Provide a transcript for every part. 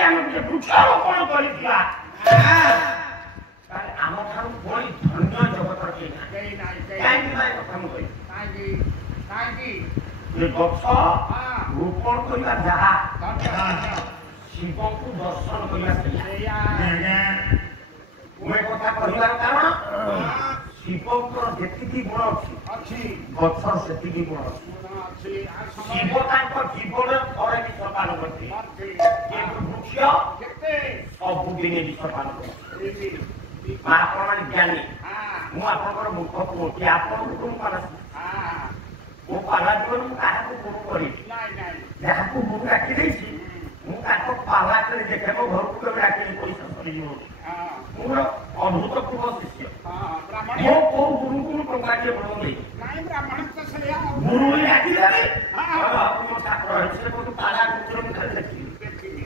ଆମେ ବୃକ୍ଷରୋପଣ କରିଥିବା ତାହେଲେ ଆମ ଠାରୁ ବଳି ଧନ୍ୟ ଜଗତର କେହି ନାହିଁ। କାହିଁକି ଭାଇ କଥା ମୁଁ କହିବି ଯେ ଗଛ ରୋପଣ କରିବା ଯାହା ଶିବଙ୍କୁ ଦର୍ଶନ କରିବା ସେଇଆ। ମୁଁ ଏ କଥା କହିବାର କାରଣ ଶିବଙ୍କର ଯେତିକି ଗୁଣ ଅଛି ଗଛର ସେତିକି ଗୁଣ ଅଛି। ଶିବ ତାଙ୍କ ଜୀବନରେ ଥରେ ବିଷ ପାନ କରିଥିଲେ କିନ୍ତୁ ବୃକ୍ଷ ସବୁଦିନେ ବିଷ ପାନ କରୁଛି। ଆପଣମାନେ ଜ୍ଞାନୀ, ମୁଁ ଆପଣଙ୍କର ମୂର୍ଖ କହୁଛି ଆପଣଙ୍କୁ ମୁଁ ପାଲା ମୋ ପାଲା ଜୀବନ ମୁଁ କାହାକୁ ଗୁରୁ କରିବି ଯାହାକୁ ଗୁରୁ ଡାକି ଦେଇଛି ମୁଁ ତାଙ୍କ ପାଲା କରି ଦେଖେ ମୋ ଘରକୁ କେବେ ଡାକିନି ପଇସା ସରିଯିବ ମୋର ଅଭୂତପୂର୍ବ ଶିଷ୍ୟ। ମୋ କୋଉ ଗୁରୁଙ୍କୁ ମୁଁ ଟଙ୍କାଟିଏ ବଳ ଦେଇ ଗୁରୁ ବୋଲି ଡାକିଦେବେ ମୋ ଠାକୁର ସେ ମୋତେ ପାଲା ଗୁରୁର ମୁଁ ଖାଲି ଦେଖିବି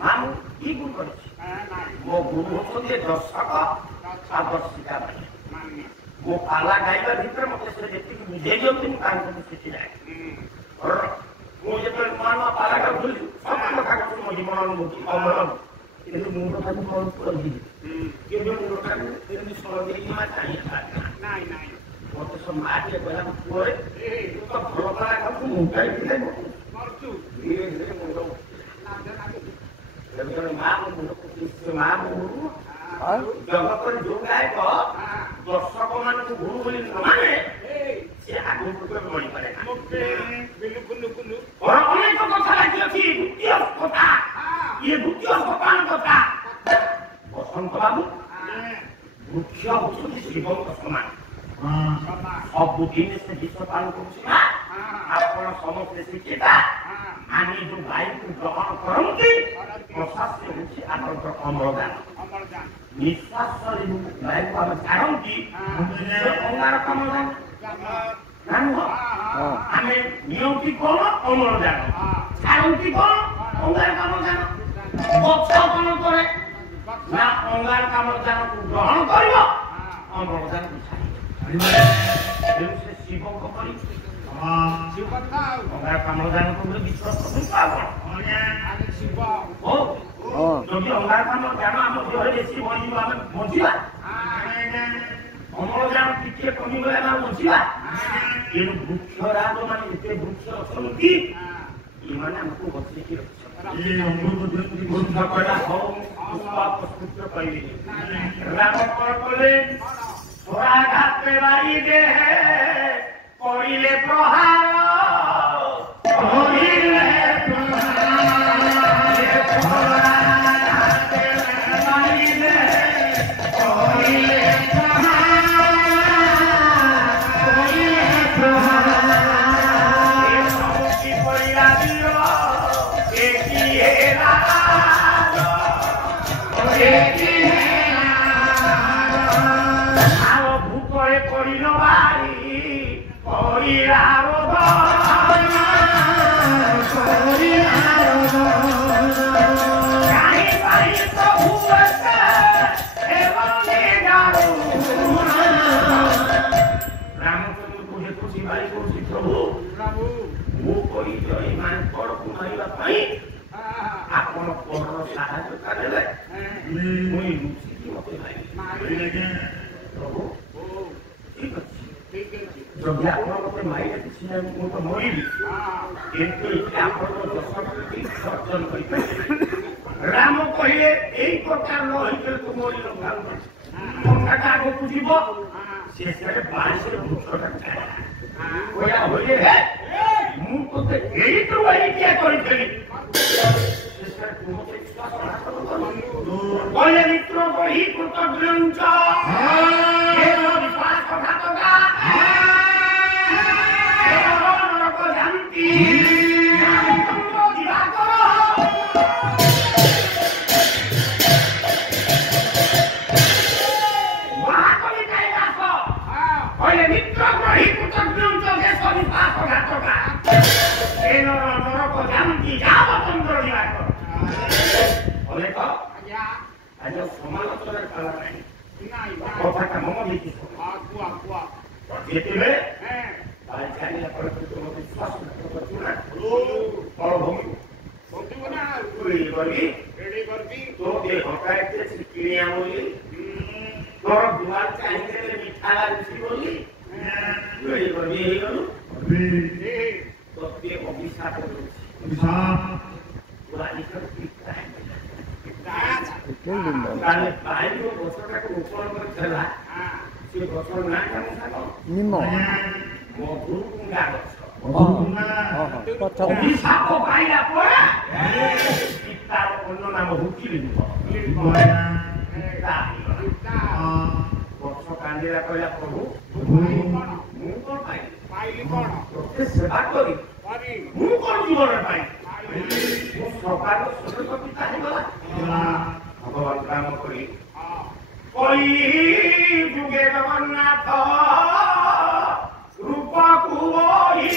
ମା ମୁଁ କି ଗୁରୁ କରିଛି। ମୋ ଗୁରୁ ହଉଛନ୍ତି ଦର୍ଶକ ଆଉ ଦର୍ଶିକା ଭାଇ। ମୋ ପାଲା ଗାଇବା ଭିତରେ ମତେ ସେ ଯେତିକି ବୁଝେଇ ଦିଅନ୍ତି ମୁଁ ତାଙ୍କ ପ୍ରତି ଶିଖି ଯାଏ। ମୁଁ ଯେତେବେଳେ ନୂଆ ନୂଆ ପାଲା ଗାଉଥିଲି ସବୁ କଥା କହୁଛି ମୋ ଜୀବନ ଅନୁଭୂତି ଅମଳ କିନ୍ତୁ ମୁଁ କଥାକୁ ମନ କରିବି କିନ୍ତୁ ମୁଁ କଥାକୁ ଏମିତି ସ୍ମରଣ ଦେଇକି ମା ଚାହିଁ ମତେ ସବୁ ମା ଟିକେ କହିଲା ପୁଅରେ ତୁ ତ ଭଲ ପାଲା ଗାଉଛୁ ମୁଁ ଗାଇଥିଲେ ଧୀରେ ଧୀରେ ମୁଣ୍ଡ ମା ମୋ ମୁଣ୍ଡକୁ ମା ମୋ ଗୁରୁ ଜଗତରେ ଯୋଉ ଗାୟକ ଦର୍ଶକ ମାନଙ୍କୁ ଗୁରୁ ବୋଲି ନ ମାନେ ସେ ଆଗକୁ କେବେ ବଢିପାରେ ନା। ଅନେକ କଥା ଲାଗି ଅଛି ଦ୍ୱିତୀୟ କଥା ଇଏ ଦ୍ୱିତୀୟ ସୋପାନ କଥା। ବସନ୍ତ ବାବୁ ବୃକ୍ଷ ହଉଛନ୍ତି ଶିବଙ୍କ ସମାନ ସବୁଦିନେ ସେ ବିଷ ପାନ କରୁଛି ନା ଆପଣ ସମସ୍ତେ ଶିକ୍ଷିତା। ଆମେ ଯୋଉ ବାୟୁକୁ ଗ୍ରହଣ କରନ୍ତି ପ୍ରଶ୍ୱାସ ହେଉଛି ଆପଣଙ୍କର ଅମ୍ଳଜାନ ନିଶ୍ୱାସରେ ଯୋଉ ବାୟୁକୁ ଆମେ ଛାଡ଼ନ୍ତି ଅଙ୍ଗାରକାମ୍ଳ ଆମେ ନିଅନ୍ତି କଣ ଅମ୍ଳଜାନ ଛାଡ଼ନ୍ତି କଣ ଅଙ୍ଗାରକାମ୍ଳ। ଗଛ କଣ କରେ ନା ଅଙ୍ଗାରକାମ୍ଳକୁ ଗ୍ରହଣ କରିବ ଅମ୍ଳଜାନକୁ ଛାଡ଼ିବ। ତେଣୁ ସେ ଶିବଙ୍କ ପରି ଅଙ୍ଗାରକାମ୍ଳଜାନକୁ ବିଶ୍ୱାସ କରନ୍ତୁ ଆପଣ ଯଦି ଅଙ୍ଗାରକାମ୍ଳଜାନ ଆମ ଦେହରେ ବେଶୀ ବଢ଼ିଯିବ ଆମେ ବଞ୍ଚିବା ଅମ୍ଳଜାନ ଟିକେ କମିଗଲେ ଆମେ ବଞ୍ଚିବା। ତେଣୁ ବୃକ୍ଷରାଜ ମାନେ ଯେତେ ବୃକ୍ଷ ଅଛନ୍ତି ଏମାନେ ଆମକୁ ବଞ୍ଚେଇକି ରଖିଛନ୍ତି। ବୃକ୍ଷ କହିଲା ହଉ ପୁଷ୍ପ କହିଲେ ରାମ କଣ କଲେ ଘାତେ ବାରି ଦେ କରିଲେ ପ୍ରହାର ଆପଣ କଣ ସାହାଯ୍ୟ ଦେବେ ଯଦି ଆପଣ ମତେ ମାଇଲେ କିଛି ନାହିଁ ମୁଁ ତ ମରିବି କିନ୍ତୁ ଆପଣଙ୍କ ଦଶଟି ସର୍ଜନ କରିପାରିବେ। ରାମ କହିଲେ ଏଇ ପ୍ରକାର ନ ହେଇଥିଲେ ତୁ ମରି ଲଙ୍କାଟା ଆଗକୁ ଯିବ ଶେଷରେ ବାରିଶରେ ବୃକ୍ଷଟା କହିଲା ହଇଲେ ମୁଁ ତୋତେ ଏଇଠୁ ଏଇଠିଆ କରିଥିଲି କହିଲେ ମିତ୍ର କହି କୃତଜ୍ଞ ସମାଲୋଚନାରେ କଲା ନାହିଁ କଥାଟା ମନ ଦେଇଛି ଯେତେବେଳେ ଛାଡ଼ିଲା ପରେ ବିଶ୍ୱାସ କରୁଛୁ ନା ଫଳ ଭୋଗିବୁ କରିବି तो देहटा एते चिकिणिया बोली तोर दुआर चाहिए मिठा लागुची बोली रेडी करबी हे गलु तो ते अभिशाप पूरा इकर पिता है ताले पाई को बसटा को ऊपर कर चला से बसर ना काम साको निम्न मधुकुंडा गछ अभिशाप पाइला परा पितार अन्य नाम हुकिली बस कांदिला कहला प्रभु मु कोन पाई तोते सेवा करी मु कोन जीवन पाई मु सकार स्वर्ग पिता हे गला भगवान काम करी कोई जुगे जगन्नाथ रूप कुवई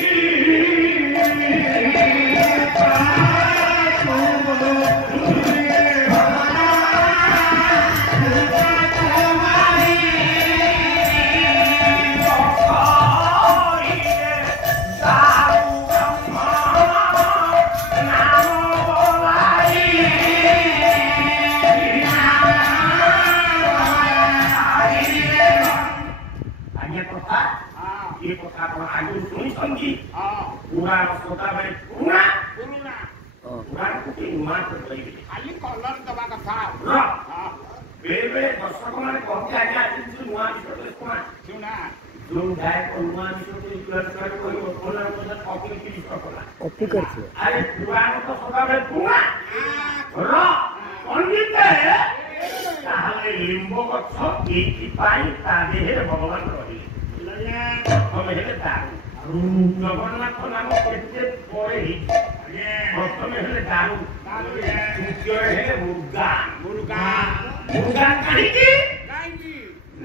ये कथा को आगु सुनी संगी पुराण सोता में पुराण को की मात्र कही खाली कलर दबा कथा बेरे बेरे दर्शक माने कहते आज्ञा आज नुआ विषय कोना क्यों ना जो गाय को नुआ विषय प्लस कर कोई बोला बोला कॉपी की विषय कोना कॉपी करछे अरे पुराण तो सोता में पुराण पंडित ताहले लिंबो गछ एकी पाई ता देहे भगवान रही हम हेले दारू जगन्नाथ नाम केते परे ही प्रथम हेले दारू द्वितीय हेले मुर्गा काहे की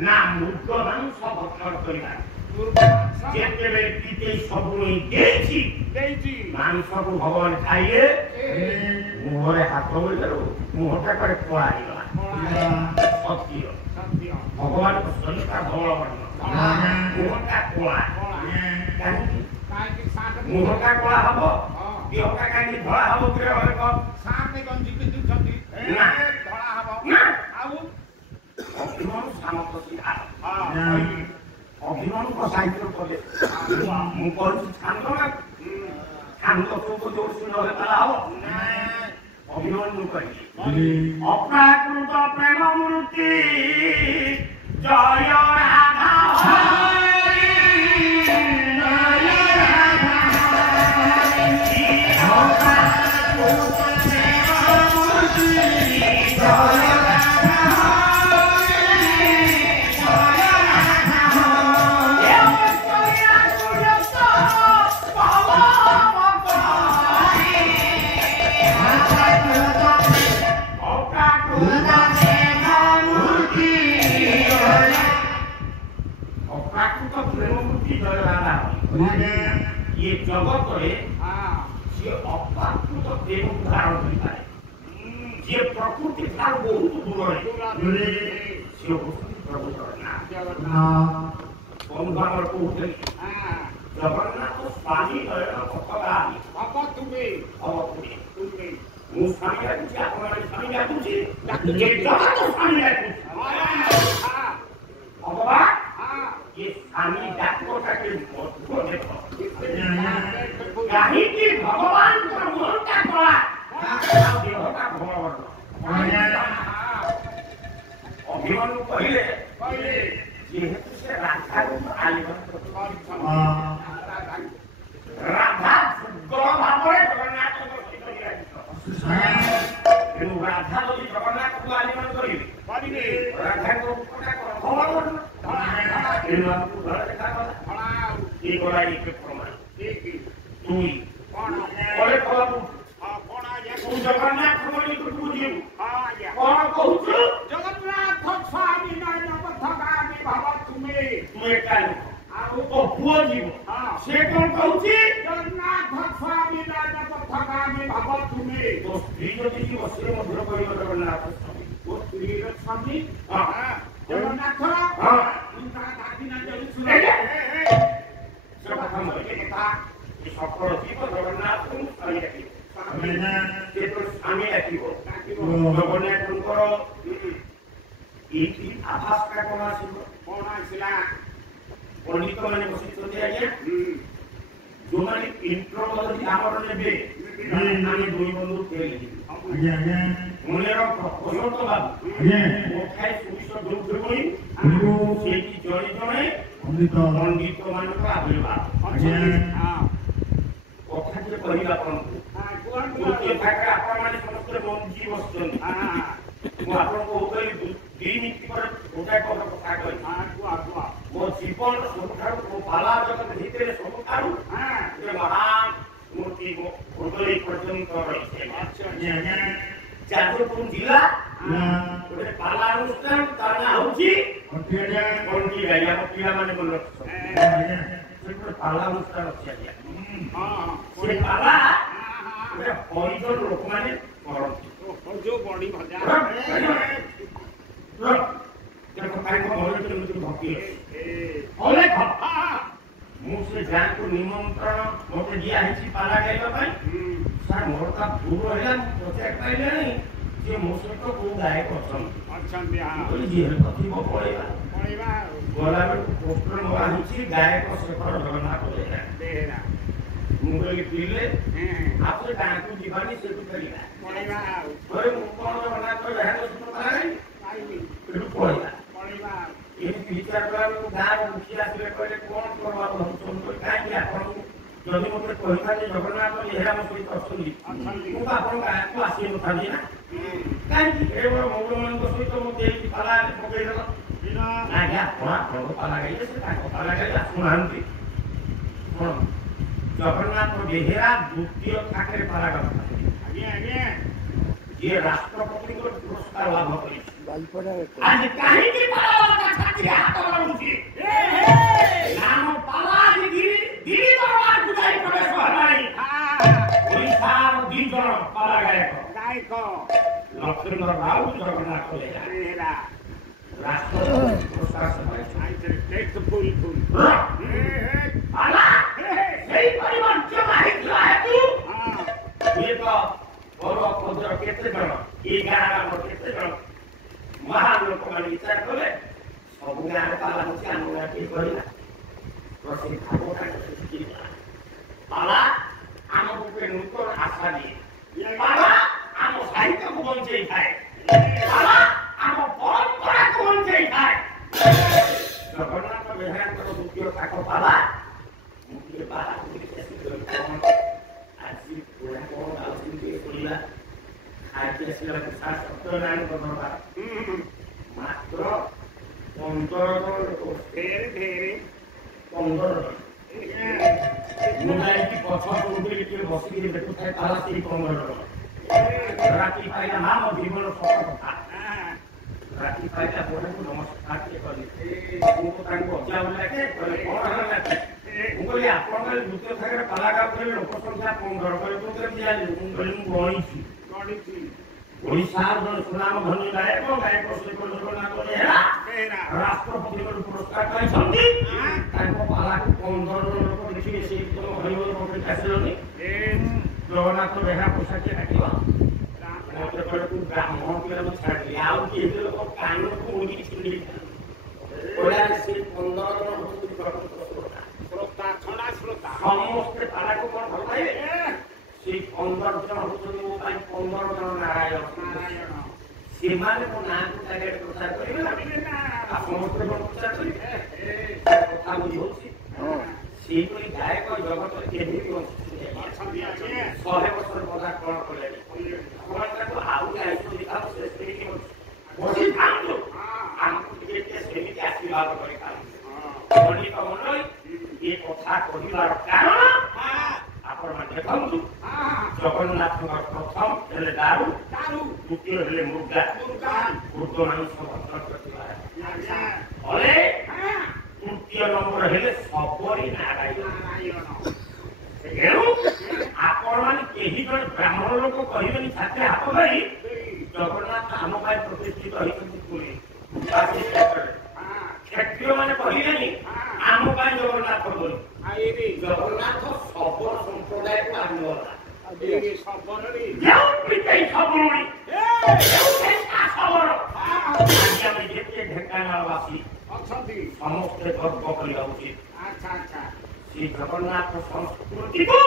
ना मुर्गा मांस भक्षण करिबा जेते व्यक्ति सब नहीं देछि मांस को भगवान खाइए मुहरे हाथ बोले मुहटा करे पळाई गला सत्य भगवान को संस्कार धवल वर्ण मुहका कोला मुहका कोला हबो देहका कानी धळा हबो करे हरे को सामने कोन जिके दिखती ना धळा हबो ना आउ अभिमान सामर्थ्य अभिमान को साहित्य करे मु कोन छांद ना छांद को जोर सुनो तला हबो अभिमान नु करी अप्राकृत प्रेम मूर्ति जय राधा ये जगत रे जे अपाकृत प्रेम धारण करि पारे जे प्रकृति तार बहुत दूर रे से प्रभु जगन्नाथ बाबर को उठे जगन्नाथ स्वामी भगवान भगत तुम्हें मु स्वामी कुछ आपण स्वामी कुछ ये जगत स्वामी कुछ भगवान ये स्वामी डाक्टर का के को देखो कहीं की भगवान को मन का कोला देह का भगवान अभिमान पहले जेहेतु से राधा को आलिंगन राधा गौ भावरे जगन्नाथ को राधा यदि जगन्नाथ को आलिंगन करिवे राधा को भगवान ये कोला एक प्रमाण तुई कोले कोला कोण आया तू जगन्नाथ बोली तू बुझियो हां आया कोण कहू जगन्नाथ स्वामी नाम पथगामी भव तुमे तू एकाल आउ तो पुओ जीव हां से कोण कहू जगन्नाथ स्वामी नाम पथगामी भव तुमे तो स्त्री जति की वस्त्र मधुर करिव जगन्नाथ स्वामी वो स्त्री स्वामी हां जगन्नाथ हां उनका दादी ना जरूर सुने सब हम कथा ये सफल जीव जगन्नाथ को स्वामी रखियो ये तो स्वामी रखियो ଜଗନ୍ନାଥଙ୍କର ଏଇଠି ଆଭାସଟା କଣ ଆସିବ? କଣ ଆସିଲା? ପଣ୍ଡିତ ମାନେ ବସିଛନ୍ତି ଆଜ୍ଞା, ଯୋଉମାନେ ଇଣ୍ଟ୍ରୋ ଆମର ନେବେ ଆମେ ଦୁଇ ବନ୍ଧୁ ଫେରିଲି ମନେର ପ୍ରକୋଷ୍ଠ ବାବୁ କୋଠାଏ ସୁବିଶ ଦଉଥିବଣି ସେଇଠି ଜଣେ ଜଣେ ପଣ୍ଡିତ ମାନଙ୍କ ଆବିର୍ଭାବ କଥାଟିଏ କହିବା ଆପଣଙ୍କୁ ଗୋଟିଏ ଭାଗରେ ଆପଣମାନେ ସମସ୍ତେ ମଞ୍ଜି ବସିଛନ୍ତି। ମୁଁ ଆପଣଙ୍କୁ କହିଲି 2 ମିନିଟ୍ ପରେ ଗୋଟାଏ କଥା କହିଲି। ମୋ ଜୀବନର ସବୁଠାରୁ ମୋ ପାଲା ଜଗତ ଭିତରେ ସବୁଠାରୁ ଗୋଟେ ମହାନ ମୂର୍ତ୍ତି ମୋ ହୃଦୟ ପର୍ଯ୍ୟନ୍ତ ରହିଛି। ଯାଜପୁର ଜିଲ୍ଲା ଗୋଟେ ପାଲା ଅନୁଷ୍ଠାନ ତାର ନାଁ ହଉଛି କଣ୍ଟିଗାଇ। ଆମ ପିଲାମାନେ ମନେ ରଖୁଛନ୍ତି ସେ ଗୋଟେ ପାଲା ଅନୁଷ୍ଠାନ ଅଛି ଆଜ୍ଞା। ସେ ପାଲା ଗୋଟେ ହରିଜନ ଲୋକମାନେ କରନ୍ତି। ଯୋଉ ବଡି ଭଜା ମୁଁ ସେ ଗାଁକୁ ନିମନ୍ତ୍ରଣ ମତେ ଦିଆହେଇଛି ପାଲା ଗାଇବା ପାଇଁ। ସାର୍ ମୋର ତା ଭୁଲ ହେଲା, ମୁଁ ପଚାରି ପାଇଲିଣି ଯେ ମୋ ସହିତ କୋଉ ଗାୟକ ଅଛନ୍ତି। ଯିଏ ଥିବ ପଳେଇବା। ଗଲାବେଳକୁ ପୋଷ୍ଟର ମରା ହେଇଛି ଗାୟକ ଶେଖର ଜଗନ୍ନାଥ ବେହେରା। ମୁଁ କହିଲି ପିଲେ ଆପଣ ଗାଁକୁ ଯିବାନି, ସେଠୁ ଫେରିବା। ମୁଁ କଣ ଜଗନ୍ନାଥ ବେହେରା ସହିତ ପାଲା ଗାଇବି, ସେଠୁ ପଳେଇବା। ଏମିତି ବିଚାର କଲାବେଳକୁ ଗାଁର ମୁଖିଆ ଆସିଲେ, କହିଲେ କଣ କରିବା ଭାବୁଛନ୍ତି? କାହିଁକି ଆପଣଙ୍କୁ ଯଦି ମତେ କହିଥାନ୍ତି ଜଗନ୍ନାଥ ବେହେରା ମୋ ସହିତ ଅଛନ୍ତି, ମୁଁ ତ ଆପଣଙ୍କ ଗାଁକୁ ଆସିନଥାନ୍ତି ନା। କାହିଁକି କେବଳ ମୌଳମାନଙ୍କ ସହିତ ମତେ ଏଇଠି ପାଲା ପକେଇଦେଲ? ଆଜ୍ଞା ଆପଣ ଆପଣଙ୍କ ପାଲା ଗାଇଲେ, ସେ ତାଙ୍କ ପାଲା ଗାଇ ଆସୁନାହାନ୍ତି। କଣ ଜଗନ୍ନାଥ ବେହେରା ଦ୍ୱିତୀୟ ଥାକରେ ପାଲା ଗାଉଛନ୍ତି। ଯିଏ ରାଷ୍ଟ୍ରପତିଙ୍କ ପୁରସ୍କାର ଲାଭ କରିଛି। ଆଜି କାହିଁକି ନାମ ପାଲା ଦିଲ୍ଲୀ ଦରବାରକୁ ଯାଇ ପ୍ରବେଶ ହେଲାଣି। ଓଡ଼ିଶାର 2 ଜଣ ପାଲା ଗାୟକ ଲକ୍ଷ୍ମୀଧର ରାଉତ, ଜଗନ୍ନାଥ ବେହେରା ରାଷ୍ଟ୍ରପତି ପୁରସ୍କାର କେତେ ଜଣ ଏଇ ଗାଁର କେତେ ଜଣ ମହାନ ଲୋକମାନେ ବିଚାର କଲେ ସବୁ ଗାଁରେ ପାଲା ହଉଛି, ଆମ ଗାଁ କିଏ କହିଲା ପାଲା ଆମକୁ ଗୋଟେ ନୂତନ ଆଶା ଦିଏ। ପାଲା ଆମ ସାହିତ୍ୟକୁ ବଞ୍ଚେଇଥାଏ। ପାଲା ଆମ ପରମ୍ପରାକୁ ବଞ୍ଚେଇଥାଏ। ଜଗନ୍ନାଥ ବେହେରାଙ୍କର ଦ୍ୱିତୀୟ ଥାକ ପାଲା। ମୁଁ ଟିକେ ବାହାରକୁ ଆଜି ପୁରା କଣ ଗାଉଛନ୍ତି ଟିକେ ଶୁଣିବା। ଖାଇକି ଆସିଲା ସତ୍ୟନାରାୟଣ ଦରବାର ମାତ୍ର 15 ଜଣ ଲୋକ। 15 ଜଣ। ମୁଁ ଯାଇକି ପଛ ଟିକେ ବସିକି ଦେଖୁଥାଏ ପାଲା ସେଇ 15 ଜଣ। ରାତି ପାଇଲା ନା ମୋ ଜୀବନ ସତ କଥା। ରାତି ପାଇଲା ବୋହୂକୁ ନମସ୍କାର ଟିକେ କଲି। ମୁଁ ତାଙ୍କୁ ଅଜା ବୋଲାକେ କହିଲେ କଣ ହେଲା? ମୁଁ କହିଲି ଆପଣଙ୍କ ଦ୍ୱିତୀୟ ଥାକରେ ପାଲା ଗାଉଥିଲେ ଲୋକ ସଂଖ୍ୟା 15। କହିଲେ ତୁ କେମିତି ଜାଣିଲୁ? ମୁଁ କହିଲି ମୁଁ ଗଣିଛି। ଓଡ଼ିଶାର ଜଣେ ସୁନାମ ଧନୀ ଗାୟକ ଶ୍ରୀକୃଷ୍ଣ ଜଗନ୍ନାଥ ବେହେରା ରାଷ୍ଟ୍ରପତିଙ୍କ ପୁରସ୍କାର ପାଇଛନ୍ତି। ତାଙ୍କ ପାଲାକୁ 15 ଜଣ ଲୋକ ଦେଖିବେ। ସେଇ ତମ ହରିବୋଲ ପକେଇ ଆସିଲନି। ଜଗନ୍ନାଥ ବେହେରା ପୋଷାକିଆ କାଟିବ। ମତେ କହିଲେ ତୁ ବ୍ରାହ୍ମଣ ପିଲା ଛାଡ଼ିଲି, ଆଉ କିଏ ଲୋକ କାନକୁ ମୁଣ୍ଡିକି ଛିଣ୍ଡି ସେ 15 ଜଣ ସମସ୍ତେ ପାଲାକୁ କଣ ଭଲ ପାଇବେ? ସେଇ 15 ଜଣ ହଉଛନ୍ତି ମୋ ପାଇଁ 15 ଜଣ ନାରାୟଣ। ସେମାନେ ମୋ ନାଁକୁ ଚାରିଆଡ଼େ ପ୍ରଚାର କରିବେ ନା ସମସ୍ତେ ପ୍ରଚାର କରିବେ। କଥା ବୁଝଉଛି। ସେଇପରି ଗାୟକ ଜଗତରେ କେମିତି ଅଛନ୍ତି? 100 ବର୍ଷର ପଦାର୍ପଣ କଲେଣି। ତାକୁ ଆଉ ଗାଇଛନ୍ତି ଆଉ ସେ ସେମିତି ବସିଥାନ୍ତୁ, ଆମକୁ ଟିକେ ସେମିତି ଆଶୀର୍ବାଦ କରିଥାନ୍ତୁ। ପଣ୍ଡିତ ମଣ୍ଡଳୀ ଏ କଥା କହିବାର କାରଣ ଆପଣମାନେ ଦେଖନ୍ତୁ। ଜଗନ୍ନାଥଙ୍କ ପ୍ରଥମ ହେଲେ ଦାରୁ, ଦ୍ୱିତୀୟ ହେଲେ ମୁର୍ଗା, ମାଂସ ହେଲେ ତୃତୀୟ ନମ୍ବର ହେଲେ ସବରୀ ନାରାୟଣ। ତେଣୁ ଆପଣମାନେ କେହି ଜଣେ ବ୍ରାହ୍ମଣ ଲୋକ କହିବେନି ଛାତିରେ ହାତ ଧରି ଜଗନ୍ନାଥ ଆମ ପାଇଁ ପ୍ରତିଷ୍ଠିତ ହେଇଛନ୍ତି ପୁରୀ। କ୍ଷତ୍ରିୟ ମାନେ କହିବେନି ଆମ ପାଇଁ ଜଗନ୍ନାଥ ବୋଲି। ଜଗନ୍ନାଥ ଶବର ସମ୍ପ୍ରଦାୟକୁ ଆଣିଗଲା। ଆଜି ଆମେ ଯେତେ ଢେଙ୍କାନାଳବାସୀ ଅଛନ୍ତି ସମସ୍ତେ ଗର୍ବ କରିବା ଉଚିତ। ଆଚ୍ଛା ଆଚ୍ଛା ଶ୍ରୀ ଜଗନ୍ନାଥ ସଂସ୍କୃତିକୁ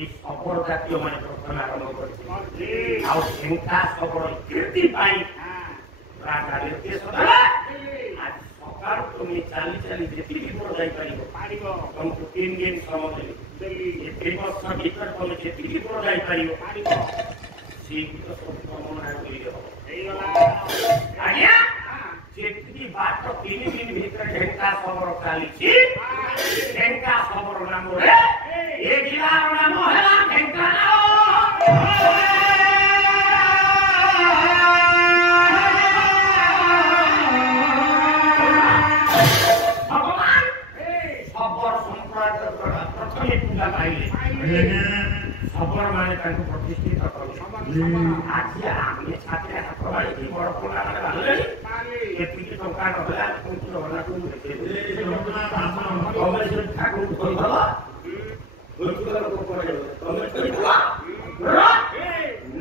এই ଶବର ଜାତୀୟ ମାନେ ପ୍ରଥମେ ଆରମ୍ଭ କରିଥିଲେ। ଆଉ ଢେଙ୍କା ଶବର କୀର୍ତ୍ତି ପାଇଁ ରାଜା ନିର୍ଦ୍ଦେଶ ଦେଲେ ଆଜି ସକାଳୁ ତୁମେ ଚାଲି ଚାଲି ଯେତିକି ଦୂର ଯାଇପାରିବ ତମକୁ 3 ଦିନ ସମୟ ଦେଲି। ଏ 3 ବର୍ଷ ଭିତରେ ତମେ ଯେତିକି ଦୂର ଯାଇପାରିବ ସେଇ ତ ସବୁ କାମନା କରିବ। ଆଜ୍ଞା ଯେତିକି ବାଟ 3 ଦିନ ଭିତରେ ଢେଙ୍କା ଶବର ଚାଲିଛି ଢେଙ୍କା ଶବର ନାମରେ ଏ ଜିଲ୍ଲାର ନାମ ହେଲା ଢେଙ୍କାନାଳ। ଭଗବାନ ଶବର ସମ୍ପ୍ରଦାୟ ପ୍ରଥମେ ପୂଜା ପାଇଲେ ଶବର ମାନେ ତାଙ୍କୁ ପ୍ରତିଷ୍ଠିତ କଲେ। ଆଜି ଆମେ ଛାତ୍ରୀ ହାତ ବାড়িକି ବଡ଼ ପୋଲା ମାନେ ବାହାରିଲେଣି ଏତିକି ଟଙ୍କା ନହେଲେ ଆମେ କୋଉଠି ଜଗନ୍ନାଥଙ୍କୁ ତମେ ସେ ଠାକୁରଙ୍କୁ କହିଦେବ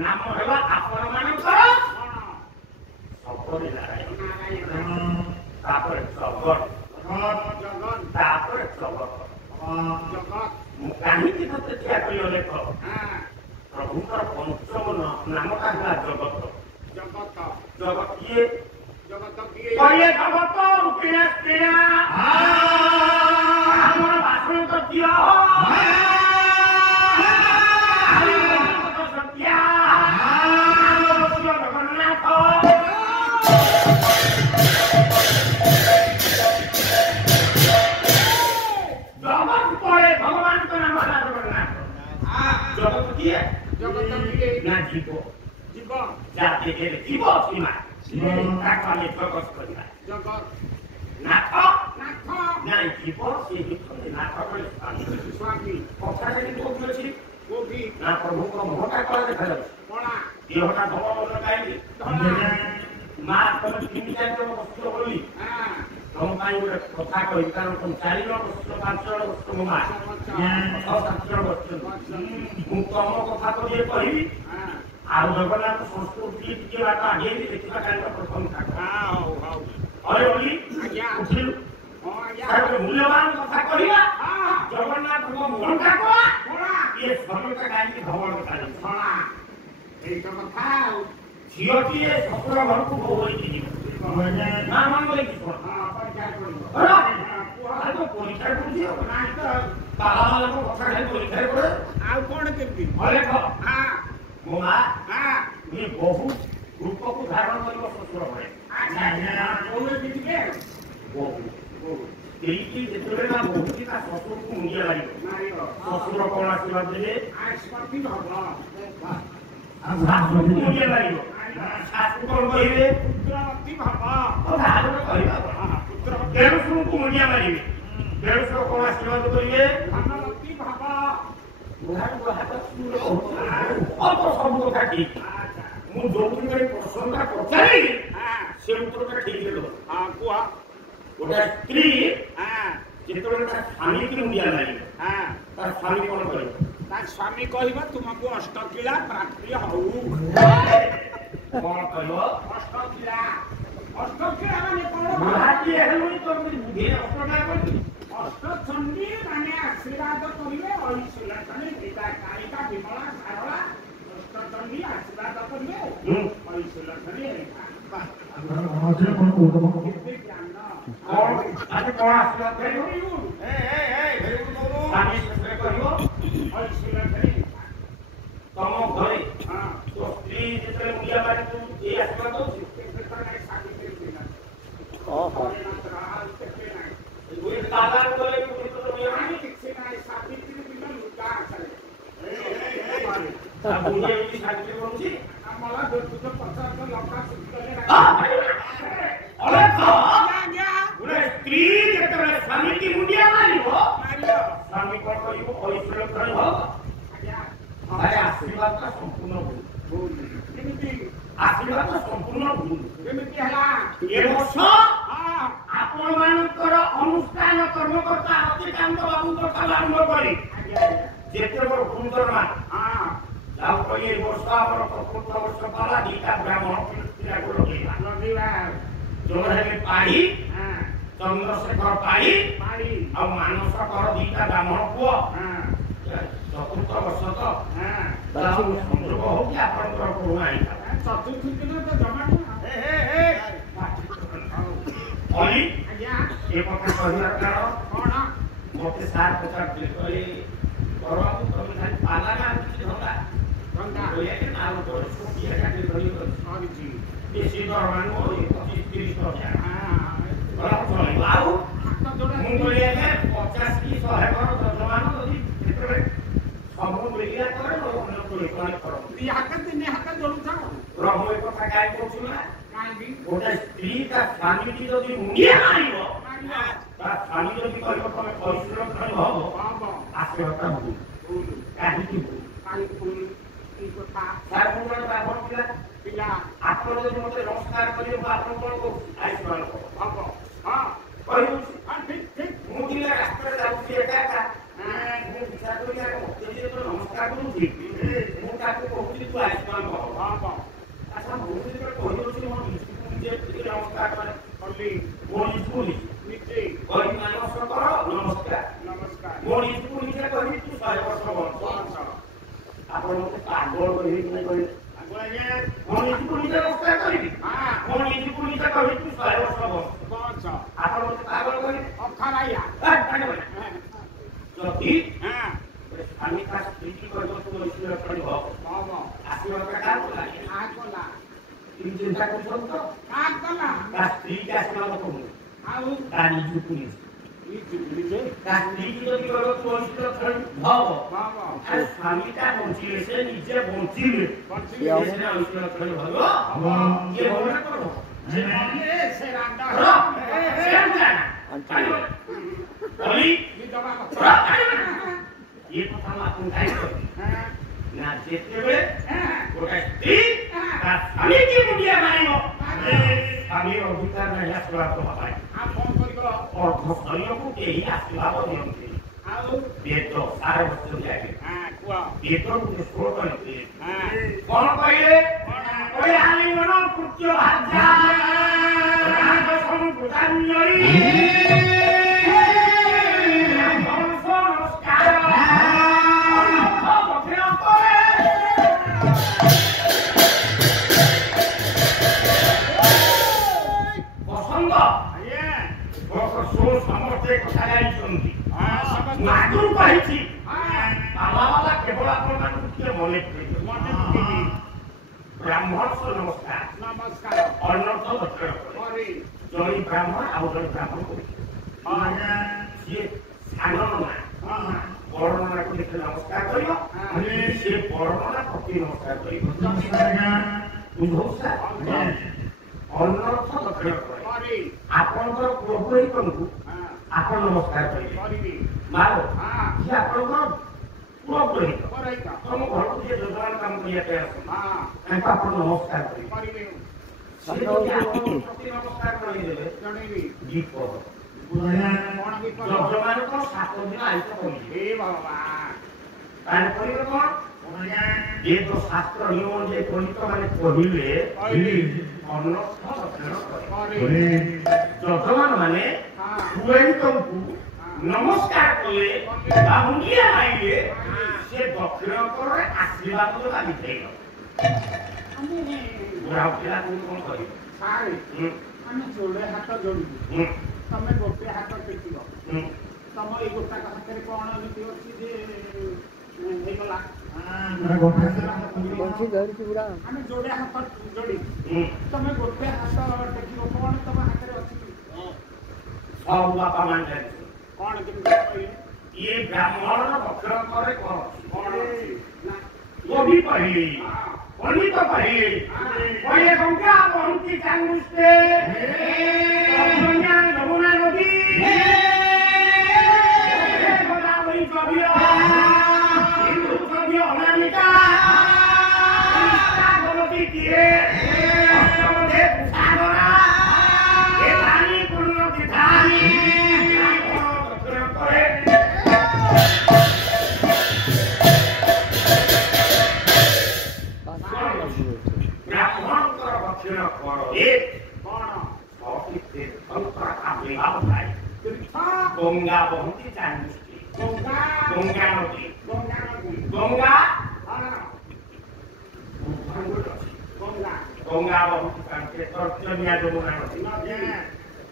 ନାମ ହେଲା ଆପଣ ମାନଙ୍କର ଶବରୀ ନାରାୟଣ ତାପରେ ଜଗତ ତାପରେ ଜଗତ। ମୁଁ କାହିଁକି ତତେ ଠିଆ କରି ଲେଖ ପ୍ରଭୁଙ୍କର ପଞ୍ଚମ ନାମଟା ହେଲା ଜଗତ। ଜଗତ କିଏ କହିଲେ ଜଗତ ରୁକିଣା ସ୍ତ୍ରୀଣା ଆମର ବାସନ ତ ଦିଅ ଜଗନ୍ନାଥ ଜଗତ ପରେ ଭଗବାନଙ୍କ ନାମ ହେଲା ଜଗନ୍ନାଥ। ଜଗତ କିଏ ନା ଜୀବ ଜାତି ହେଲେ ଜୀବ ସୀମା ତାକୁ ଆମେ ଜଗତ କରିବା। ନାଥ ନାଇଁ ଜୀବ ସେ ହେଉଛନ୍ତି ନାଥ ବୋଲି ସ୍ୱାମୀ। କଥାରେ କୋଉଠି ଅଛି ନା ପ୍ରଭୁଙ୍କ ମୁହଁଟା କଳା ଦେଖାଯାଉଛି ଦେହଟା ଧବଳ କାହିଁକି ମା ତମେ 3-4 ଜଣ ବସ୍ତ୍ର ବୋଲି ତମ ପାଇଁ ଗୋଟେ କଥା କହିବି କାରଣ ତମେ 4 ଜଣ ବସ୍ତ୍ର 5 ଜଣ ବସ୍ତ୍ର ମୋ ମା 6-7 ଜଣ ବସ୍ତ୍ର ମୁଁ ତମ କଥା ତ ଯିଏ କହିବି ଆଉ ଜଗନ୍ନାଥ ସଂସ୍କୃତି ଟିକେ ବାଟ ଆଗେଇ ଦେଖିବା କାରଣ ପ୍ରଥମ ଠାକୁର ହରେ ବୋଲି ଉଠିଲୁ ମୂଲ୍ୟବାନ କଥା କହିବା ଜଗନ୍ନାଥଙ୍କ ମୁହଁଟା କଳା ଇଏ ଶରୀରଟା କାହିଁକି ଧବଳ ଦେଖାଯାଉଛି ଝିଅଟିଏ ଶ୍ୱଶୁର ଘରକୁ ବୋହୂ ହେଇକି ଯିବ ମା ମାନ ହେଇକି ପରୀକ୍ଷା କରୁଛି ବାବାମାନଙ୍କ କଥା ଖାଲି ପରୀକ୍ଷାରେ ପଡେ ଆଉ କଣ କେମିତି ଅଲେଖ ମୋ ମା ଇଏ ବହୁ ରୂପକୁ ଧାରଣ କରିବ ଶ୍ୱଶୁର ଘରେ ଏଇଠି ଯେତେବେଳେ ନା ବହୁଟି ତା ଶ୍ୱଶୁରକୁ ମୁଣ୍ଡିଆ ଲାଗିବ ଶ୍ୱଶୁର କଣ ଆଶୀର୍ବାଦ ଦେବେ ଶାଶୁକୁ ମୁଣ୍ଡିଆ ଲାଗିବ ଶାଶୁ କଣ କହିବେ ଦେଢଶୁରଙ୍କୁ ମୁଣ୍ଡିଆ ମାରିବେ ଦେଢଶୁର କଣ ଆଶୀର୍ବାଦ କରିବେ ସବୁ କଥା ଠିକ ମୁଁ ଯୋଉଥିରେ ପ୍ରଶ୍ନଟା ପଚାରିଲି ସେ ଉତ୍ତରଟା ଠିକ ଦେବ ଗୋଟେ ସ୍ତ୍ରୀ ଯେତେବେଳେ ତା ସ୍ୱାମୀକି ମୁଣ୍ଡିଆ ଲାଗିବ ତା ସ୍ୱାମୀ କଣ କରିବ ତା ସ୍ୱାମୀ କହିବ ତୁମକୁ ଅଷ୍ଟକିଳା ପ୍ରାପ୍ତି ହଉ କଣ କହିବ ଅଷ୍ଟକିଳା ମାନେ କଣ ଅଷ୍ଟଚଣ୍ଡୀ ମାନେ ଆଶୀର୍ବାଦ କରିବେ ଐଶ୍ୱର୍ଯ୍ୟଣୀ ପିତା କାଳିକା ବିମଳା ସାରଳା ଅଷ୍ଟଚଣ୍ଡୀ ଆଶୀର୍ବାଦ କରିବେ ଐଶ୍ୱର୍ଯ୍ୟଣୀ ଆଜି କଣ ଆଶୀର୍ବାଦ କରିବ ତମ ଘରେ ତୋ ସ୍ତ୍ରୀ ଯେତେବେଳେ ମୁଣ୍ଡିଆ ମାରି ତୁ ଏଇ ଆଶୀର୍ବାଦ ଦଉଛୁ ସ୍ତ୍ରୀ ଯେତେବେଳେ ସ୍ୱାମୀକି ମୁଣ୍ଡିଆ ମାରିବ ସ୍ୱାମୀ କଣ କରିବ ଐଶ୍ୱର୍ଯ୍ୟ ଆଶୀର୍ବାଦଟା ସମ୍ପୂର୍ଣ୍ଣ ଭୁଲ ଆଶୀର୍ବାଦ ସମ୍ପୂର୍ଣ୍ଣ ଭୁଲ କେମିତି ହେଲା ଏ ବର୍ଷ ଆପଣ ମାନଙ୍କର ଅନୁଷ୍ଠାନ କର୍ମକର୍ତ୍ତା ଅତିକାନ୍ତ ବାବୁଙ୍କ ଠାରୁ ଆରମ୍ଭ କରି ଯେତେ ବଡ ଗୁରୁତର ଯାଉ କରି ଏ ବର୍ଷ ଆମର ପ୍ରକୃତ ବର୍ଷ କଲା ଦିଟା ବ୍ରାହ୍ମଣ ପିଲାକୁ ଲଗେଇବା ଲଗେଇବା ଜଣେ ହେଲେ ପାଢୀ ହଁ ଚନ୍ଦ୍ରଶେଖର ପାଢୀ ପାଡ଼ି ଆଉ ମାନସ କର ଦିଟା ବ୍ରାହ୍ମଣ ପୁଅ ହଁ ଚତୁର୍ଥ ବର୍ଷ ତ ହଁ ସଂଯୋଗ ହଉ କି ଆପଣଙ୍କର ପୁରୁଣା ହେଇଥାଉ ଚତୁର୍ଥୀ ଦିନ ତ ଜମା ନୁହଁ ଅଲି ଆଜ୍ଞା ଏ କଥା କହିବାର କାରଣ କଣ ମତେ ସାର୍ ପଚାରୁଥିଲେ କହିଲେ କରନ୍ତୁ ତମେ ଖାଲି ପାଲା ନା କିଛି ଧନ୍ଦା ରଙ୍ଗା କହିଲେ ନା ଗୋଟେ ଛୋଟିଆ ଚାକିରି ଧରି କରିଛି ବେଶୀ ଦରମା ନୁହଁ 25-30 ହଜାର ହଁ ଚଳିବ ଆଉ ହାତ ଯୋଡ଼ା ମୁଁ କହିଲି ଆଜ୍ଞା 50 କି 100 ଘର ଦରମା ଯଦି ଯେତେବେଳେ ସବୁ ମିଳିଲା ପରେ ଅନ୍ୟ କୋଳି କରନ୍ତୁ ଦି ହାତ ତିନି ହାତ ଯୋଡୁଛ ରହ ଏ କଥା କାହିଁ କହୁଛୁ ନା କାହିଁକି ଗୋଟେ ସ୍ତ୍ରୀ ତା ସ୍ୱାମୀକି ଯଦି ମୁଣ୍ଡିଆ ମାରିବ ମାରିବ ତା ସ୍ୱାମୀ ଯଦି କହିବ ତମେ ପରିଶ୍ରମ କରିବ ହବ ହବ ଆଶୀର୍ବାଦ ଭୁଲ ଭୁଲ କାହିଁକି ଭୁଲ କାହିଁକି ଭୁଲ କି କଥା ସାର୍ ମୁଁ ଜଣେ ବ୍ରାହ୍ମଣ ପିଲା ପିଲା ଆପଣ ଯଦି ମତେ ନମସ୍କାର କରିବେ ମୁଁ ଆପଣ କଣ କହୁଛି ଆଶୀର୍ବାଦ ହବ ହଁ କହିଦଉଛି ହଁ ଠିକ ଠିକ ମୁଁ ଦିନେ ରାସ୍ତାରେ ଯାଉଛି ଏକା ଏକା ମୁଁ ବିଚାର କରି ମତେ ଯଦି ନମସ୍କାର କରୁଛି ମୁଁ ତାକୁ କହୁଛି ତୁ ଆଶୀର୍ବାଦ ହବ ହବ ଆଚ୍ଛା ମୁଁ ଯେତେବେଳେ କହିଦଉଛି ମୋ ନିଜକୁ ନିଜେ ଟିକେ ନମସ୍କାର କରେ କଲି ମୋ ନିଜକୁ ନିଜେ ନିଜେ କହି ମାନସ କର ନମସ୍କାର ନମସ୍କାର ମୋ ନିଜକୁ ନିଜେ କହିବି ତୁ 100 ବର୍ଷ ବଞ୍ଚ ବସ ଆପଣ ମତେ ପାଗଳ କହିବେ କି ନାହିଁ କହିଲେ ଆଗ ଆଜ୍ଞା ମୋ ନିଜକୁ ନିଜେ ନମସ୍କାର କରିବି ହଁ ମୋ ନିଜକୁ ନିଜେ କହିବି ତୁ 100 ବର୍ଷ ବଞ୍ଚ ବସ ଆପଣ ମତେ ପାଗଳ କହିବେ ଅଖରାଇଆ ଯଦି ହଁ ସ୍ୱାମୀ ତା ସ୍ତ୍ରୀକି କହିବ ତୁ ଐଶ୍ୱର୍ଯ୍ୟ କରିବ ହବ ଆଶୀର୍ବାଦ କାହାକୁ ଲାଗେ କା କଲା କିନ୍ତୁ ଚିନ୍ତା କରୁଛନ୍ତି ତ କା କଲା ତା ସ୍ତ୍ରୀକି ଆଶୀର୍ବାଦ କରୁନି ଆଉ ତା ନିଜକୁ ନିଜେ ନିଜେ ତା ସ୍ତ୍ରୀକି ଯଦି କହିବ ତୁ ଐଶ୍ୱର୍ଯ୍ୟ କରିବ ହବ ହବ ଆରେ ସ୍ୱାମୀଟା ବଞ୍ଚିଲେ ସେ ନିଜେ ବଞ୍ଚିଲେ ବଞ୍ଚିଲେ ସିନା ଐଶ୍ୱର୍ଯ୍ୟ କରିବ ହବ କିଏ ମନା କରିବ ସେ ମରିଲେ ସେ ରାଣ୍ଡ ଦବା କଥା ये কথা ମୁଁ ଆପଣଙ୍କୁ କାହିଁକି କହିବି ନା ଯେତେବେଳେ ଗୋଟେ ସ୍ତ୍ରୀ ତା ସ୍ୱାମୀକି ମୁଣ୍ଡିଆ ମାରିବ ସ୍ୱାମୀର ଅଧିକାର ନାହିଁ ଆଶୀର୍ବାଦ ଦେବା ପାଇଁ ଆଉ କଣ କରିବ ଅର୍ଦ୍ଧ ଶରୀରକୁ କେହି ଆଶୀର୍ବାଦ ଦିଅନ୍ତି ଆଉ ବେଦ ସାର ବସ୍ତୁ ଦିଆଯାଏ କୁହ ବେଦ ଗୋଟେ ଶ୍ଲୋକ କହିଥିଲେ କଣ କଣ କହିଲେ କହିଲେ ଆଲିଙ୍ଗନ କୃତ୍ୟ ଭାଜ୍ୟା ରାଗ ସମ୍ପୃତାଞ୍ଜଳି ଆଗରୁ କହିଛି ପାଲାବାଲା କେବଳ ଆପଣମାନଙ୍କୁ ଟିକେ ମନେ ପକେଇଛି ବ୍ରାହ୍ମଣ ନମସ୍କାର ନମସ୍କାର ଅନ୍ନଥ ଦକ୍ଷିଣ କରି ଜଣେ ବ୍ରାହ୍ମଣ ଆଉ ଜଣେ ବ୍ରାହ୍ମଣ କରିଛି ସିଏ ସାନ ନନା ବଡ଼ ନନାକୁ ଦେଖି ନମସ୍କାର କରିବ ସିଏ ବଡ଼ ନନା ପ୍ରତି ନମସ୍କାର କରିବ ବୁଝଉଛା ଅନ୍ନଥ ଦକ୍ଷିଣ କରେ କରି ଆପଣଙ୍କର ପ୍ରଭୁ ହେଇକଙ୍କୁ ଆପଣ ନମସ୍କାର କରିବେ କରିବି ମାର ସିଏ ଆପଣଙ୍କର ପୁରୋହିତ କରାଇକା ତମ ଘରକୁ ଯିଏ ଯୋଜନା କାମ କରିବା ପାଇଁ ଆସନ୍ତି ହଁ ତାଙ୍କୁ ଆପଣ ନମସ୍କାର କରିବେ କରିବି ସିଏ ଯଦି ଆପଣଙ୍କ ପ୍ରତି ନମସ୍କାର କରିଦେବେ ଜଣେଇବି ବିପଦ କଣ ବିପଦ ଯଜମାନଙ୍କର 7 ଦିନ ଆୟୁଷ କରିବେ ହେ ଭଗବାନ ତାହେଲେ କରିବେ କଣ ये तो शास्त्र नियम जे कलित माने कहिले अन्नथ दक्षिण करे जजमान माने पुरोहितଙ୍କୁ नमस्कार कले बा मुंडिया आइले से दक्षिण करे आशीर्वाद देबा बितेइल बुढ़ा उठिला कोन करिब सारे ଆମେ ଯୋଡ଼େ ହାତ ଯୋଡ଼ିବୁ ତମେ ଗୋଟେ ହାତ ଟେକିବ ତମ ଏଇ ଗୋଟାକ ହାତରେ କଣ ଏମିତି ଅଛି ଯେ ହେଇଗଲା ଆମେ ଯୋଡ଼େ ହାତ ଯୋଡ଼ି ତମେ ଗୋଟେ ହାତ ଟେକିବ କଣ ତମ ହାତରେ ଅଛି सब बापा मान जाए କଣ କେମିତି କହିଲେ ये ब्राह्मण दक्षिण करे कौन वो भी पढ़ी तो पढ़ी पढ़े गंगा पहुंची कांगुस्ते गंगा यमुना नदी गोदावरी कबिया हिंदू कबिया अनामिका गोमती किए अष्टमदे सागरा ये धानी पूर्ण विधानी दक्षिण करे ପରିଚ୍ଛନ୍ନ କର ଏ କଣ ସଠି ତୀର୍ଥଙ୍କର ଆବିର୍ଭାବ ଥାଏ ତୀର୍ଥ ଗଙ୍ଗା ବହୁତି ଚାନ୍ଦୁଷ୍ଟି ଗଙ୍ଗା ଗଙ୍ଗା ନଦୀ ଗଙ୍ଗା ନଦୀ ଗଙ୍ଗା ହଁ ଅଛି ଗଙ୍ଗା ଗଙ୍ଗା ବହୁତି ଚାନ୍ଦୁଷ୍ଟି ତର୍ଜନିଆ ଯମୁନା ନଦୀ ନଦୀ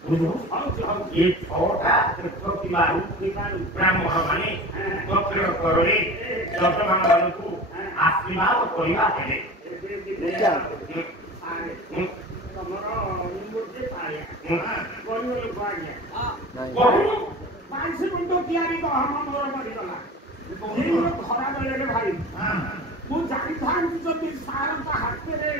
ବୁଝୁ ହଉଛି ଏ ଛଅଟା ତୀର୍ଥ ଥିବାରୁ ବ୍ରାହ୍ମଣମାନେ ଗୋତ୍ର କରଣି ଯଜମାନମାନଙ୍କୁ ଆଶୀର୍ବାଦ କରିବା ହେଲେ ତମର ମୂର୍ତ୍ତି ପାଳିଆ ଗରିବ ଲୋକ ଆଜ୍ଞା କହୁନୁ 5 ମିନିଟ ତିଆରି ଗହମ ମୋର ମରିଗଲା ଖରା ବେଳରେ ଭାଇ ମୁଁ ଜାଣିଥାନ୍ତି ଯଦି ସାରଙ୍କ ହାତରେ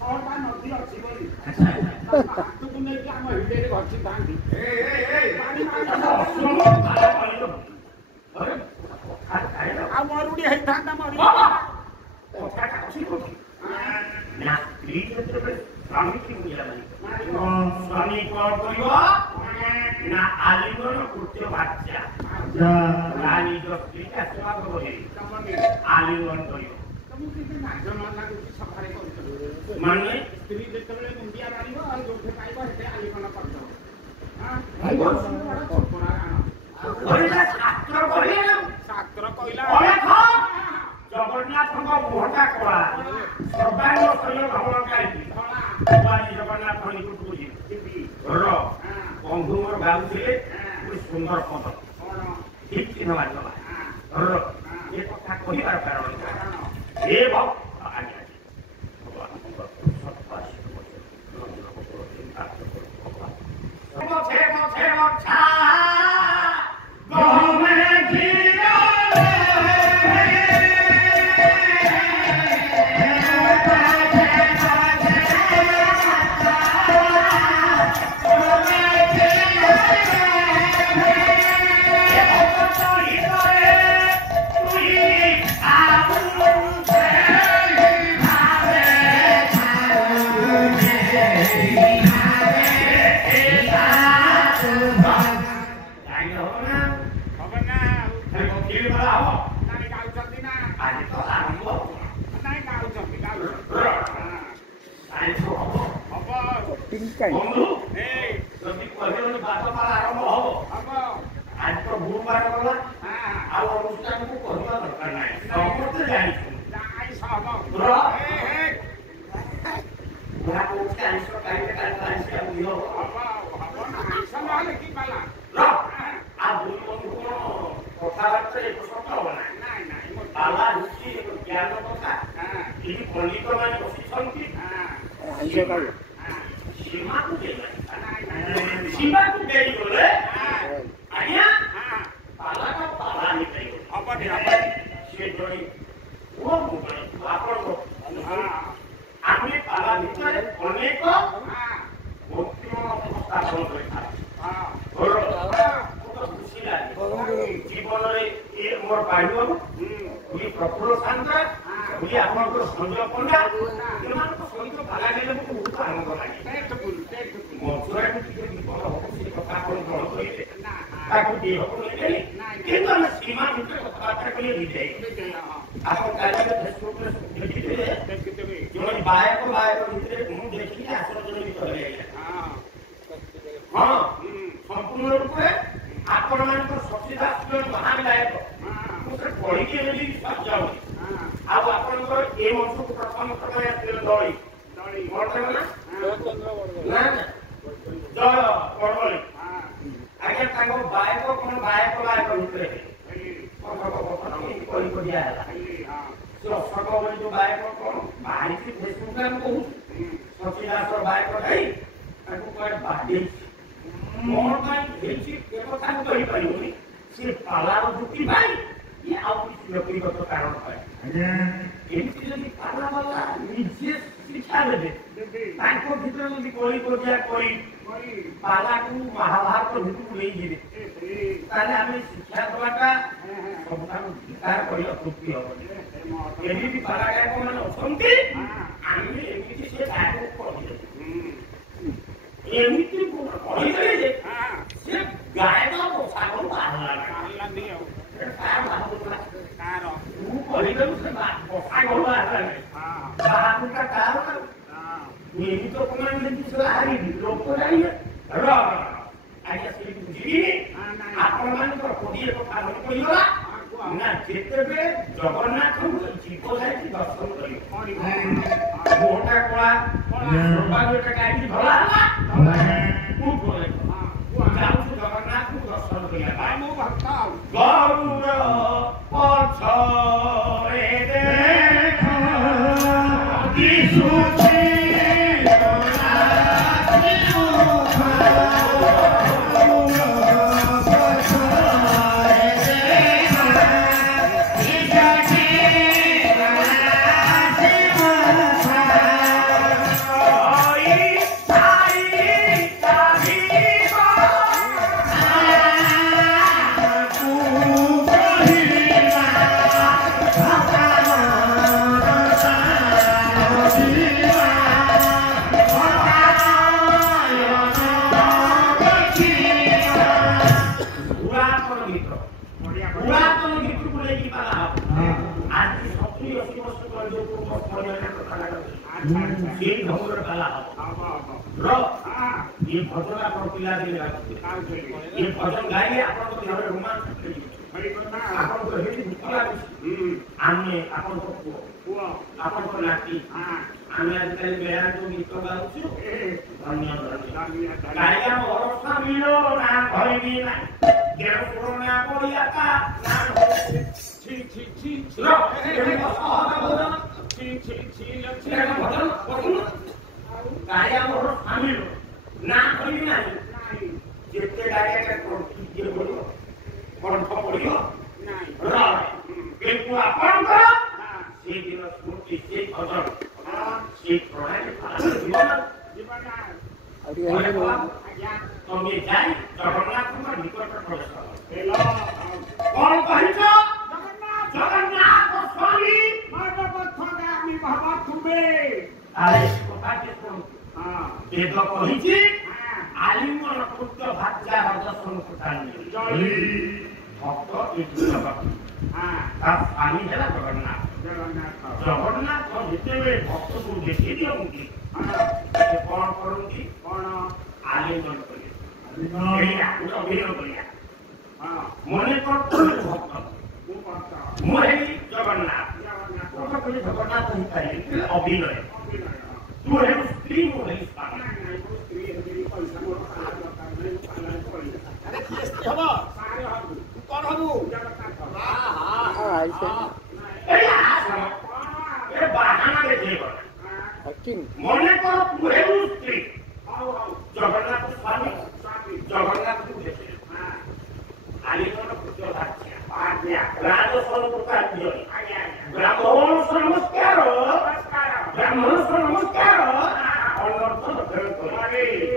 6ଟା ନଦୀ ଅଛି ବୋଲି ତାଙ୍କ ହାତକୁ ନେଇକି ଆମ ହୃଦୟରେ ଘଷିଥାନ୍ତି ଆଉ ମରୁଡ଼ି ହେଇଥାନ୍ତା ମରିଗଲା ସ୍ୱାମୀ କଣ କରିବ ନା ଆଲିଙ୍ଗନ କୃତ୍ୟ ବାଚ୍ୟା ନିଜ ସ୍ତ୍ରୀକି ଆଶୀର୍ବାଦ କରିବେ ଆଲିଙ୍ଗନ କରିବ ମାନେ ସ୍ତ୍ରୀ ଯେତେବେଳେ ମୁଣ୍ଡିଆ ମାରିବ ଆଉ ଯୋଉଠି ପାଇବ ସେଠି ଆଲିଙ୍ଗନ କରିଦେବ ଶାସ୍ତ୍ର କହିଲା ଜଗନ୍ନାଥଙ୍କ ମୁହଁଟା କଳା ସର୍ବାଙ୍ଗ ଶୈଳ ଭ୍ରମଣକାରୀ ଜଗନ୍ନାଥ ନିକଟକୁ ଯିବି ବନ୍ଧୁ ମୋର ଗାଉଥିଲେ ଗୋଟେ ସୁନ୍ଦର ପଦ ଠିକ ଚିହ୍ନ ବାଜିଗଲା ଏ କଥା କହିବାର କାରଣ ଏ ଆଜ୍ଞା ବନ୍ଧୁ ଯଦି କହିଲେ ବାଦମାଳ ଆରମ୍ଭ ହବ ଆଜି ତ ଗୁରୁବାର ଗଲା ଆଉ ଅନୁଷ୍ଠାନକୁ କହିବା ଦରକାର ନାହିଁ ସମସ୍ତେ ଜାଣିଛନ୍ତି ଆଇଁଷ ଖାଇଲେ ଆଉ ଦୁଇ ବନ୍ଧୁ କଣ କଥାବାର୍ତ୍ତା ଏକ ସତ ହବ ନାହିଁ ପାଲା ହେଉଛି ଏକ ଜ୍ଞାନ କଥା ଏଠି ପଣ୍ଡିତ ମାନେ ବସିଛନ୍ତି ସୀମାକୁ ଦେଇଗଲେ ଆଜ୍ଞା ପାଲାଟା ପାଲା ହେଇପାରିବ ସେ ଜଣେ ଆପଣଙ୍କ ଆମେ ପାଲା ଭିତରେ ଅନେକ ମୂର୍ତ୍ତିମାନ ସ୍ଥାପନ କରିଥାଉ ଖୁସି ଲାଗେ ଜୀବନରେ ଇଏ ମୋର ପାଇବ ଇଏ ପ୍ରଫୁଲ୍ଲ ସାନ୍ତା ଇଏ ଆପଣଙ୍କର ସଞ୍ଜୟ ପଣ୍ଡା ଏମାନଙ୍କ ସହିତ ପାଲା ନେଲେ ମୋତେ ବହୁତ ଆନନ୍ଦ ଲାଗେ ମଥୁରାକୁ ଟିକେ ବିପଦ ହବ ସେ କଥା ଆପଣ ଗ୍ରହଣ କରିବେ ତାକୁ ଦେଇ ହବ ନେଇଦେଲେ କିନ୍ତୁ ଆମେ ସୀମା ଭିତରେ କଥାବାର୍ତ୍ତା କରି ଦେଇଯାଇ ଆପଣ କାଲି ଫେସବୁକରେ ଦେଖିଥିବେ ଜଣେ ବାୟକ ଭିତରେ ମୁଁ ଦେଖିକି ଆସନ ଜଣେ ଭିତରେ ହଁ ସମ୍ପୂର୍ଣ୍ଣ ରୂପେ ଆପଣମାନଙ୍କର ଶଶୀଦାସ ମହାନ ଗାୟକ ମୁଁ ସେ ପଢିକି ଏମିତି ବିଶ୍ୱାସ ଯାଉନି ଆଉ ଆପଣଙ୍କର ଏ ମଞ୍ଚକୁ ପ୍ରଥମ ସମୟ ଆସିଥିଲେ ଦଳି ନା ଜୟ ବଡ଼ବଳି ଆଜ୍ଞା ତାଙ୍କ ବାୟକ କଣ ବାୟକ ଭିତରେ ଦିଆ ହେଲା ସେ ଅଶୋକ ବୋଲି ଯୋଉ ବାୟକ କଣ ବାହାରିଛି ଫେସବୁକ୍ ଆମେ କହୁଛୁ ଶଶୀଦାସ ବାୟକ ଯାଇ ତାଙ୍କୁ କୁଆଡେ ବାଡେଇଛି କଣ ପାଇଁ ହେଇଛି ଏ କଥା ମୁଁ କହିପାରିବୁନି ସେ ପାଲାର ଯୁକ୍ତି ପାଇଁ ଇଏ ଆଉ କିଛି ବ୍ୟକ୍ତିଗତ କାରଣ ପାଇଁ ଏମିତି ଯଦି ପାଲା ବାଲା ନିଜେ ଶିକ୍ଷା ଦେବେ ତାଙ୍କ ଭିତରେ ଯଦି କଳି କଜିଆ କରି ପାଲାକୁ ମହାଭାରତ ଭିତରକୁ ନେଇଯିବେ ତାହେଲେ ଆମେ ଶିକ୍ଷା ଦେବାଟା ସବୁଠାରୁ ବିଚାର କରିବା ତୃପ୍ତି ହବନି ଏମିତି ପାଲା ଗାୟକ ମାନେ ଅଛନ୍ତି ଆମେ ଏମିତି ସେ ଗାୟକକୁ କହିଦେବୁ ଏମିତି କହିଦେଲେ ଯେ ସେ ଗାୟକ ସାଗର ବାହାରିଲାନି ଆଉ ତୁ କହିଦେବୁ ସେ ବସା ଘରୁ ବାହାରିଲାନି ବାହାରୁଟା କାହାର ଏମିତି ଲୋକମାନେ ଯେମିତି ସେ ହାରିବି ଲୋକ ଜାଣିବେ ଆଜ୍ଞା ସେ ବୁଝିବିନି ଆପଣମାନଙ୍କର 20 କଥା ମନେ ପଡ଼ିଗଲା ନା ଯେତେବେଳେ ଜଗନ୍ନାଥଙ୍କୁ ଜୀବ ଯାଇକି ଦର୍ଶନ କରିବ ମୋଟା କଳା ସୌଭାଗ୍ୟଟା କାହିଁକି ଧଳା ହେଲା ମୁଁ କହେ ଯାଉଛି ଜଗନ୍ନାଥଙ୍କୁ ଦର୍ଶନ କରିବା ପାଇଁ ମୁଁ ଭକ୍ତ ଗରୁଡ଼ ପଛରେ ଦିଶୁଛି ये भजन आप पिला दिले ये भजन गाइले आपन को घर रोमांच आपन को हेली भुकला आमे आपन को पुआ आपन को नाती आमे आजकल बेरा जो गीत गाउछु धन्यवाद गाइया भरोसा मिलो ना भइबी ना देव कोरोना कोरिया का ना छी छी छी लो एमे सहारा भजन छी छी छी लक्ष्य भजन भजन गाइया भरोसा मिलो ना करी नहीं जेते डायरेक्ट ये बोलो कंठ पड़ियो नहीं किंतु आपण को से दिन स्मृति से भजन से प्रणाली जीवन तुम्हें जाई जगन्नाथ को निकट प्रवेश हेलो कौन कहिছো जगन्नाथ स्वामी मार्गपथगामी बाबा तुमे अरे কথা কে শুনো বেদ কহিছি আলিঙ্গন পুত্র ভাজ্যা দর্শন করতানি ভক্ত এই জগৎ তার স্বামী হেলা জগন্নাথ জগন্নাথ যেতেବେଳେ ভক্তକୁ ଦେଖି ଦିଅନ୍ତି ସେ କ'ଣ କରନ୍ତି କ'ଣ ଆଲିଙ୍ଗନ କରିବେ ଅଭିନୟ କରିବା ମନେ କରୁଥିଲେ ଭକ୍ତ ମୁଁ ହେଲି ଜଗନ୍ନାଥ ଜଗନ୍ନାଥ ହେଇପାରିବେ ଅଭିନୟ तू है स्त्री को नहीं पाना स्त्री है मेरी पैसा मोर सारा दरकार नहीं पाना पड़ी अरे की स्त्री हबो सारे हबो तू कोन हबो हां हां ऐसे ए बहाना दे देबो हकिन मने कर तू है स्त्री आओ आओ जगन्नाथ स्वामी जगन्नाथ को देखे हां आली कोन पुत्र भाग्य आज्ञा राज स्वरूप का दियो ब्राह्मण नमस्कार ब्राह्मण नमस्कार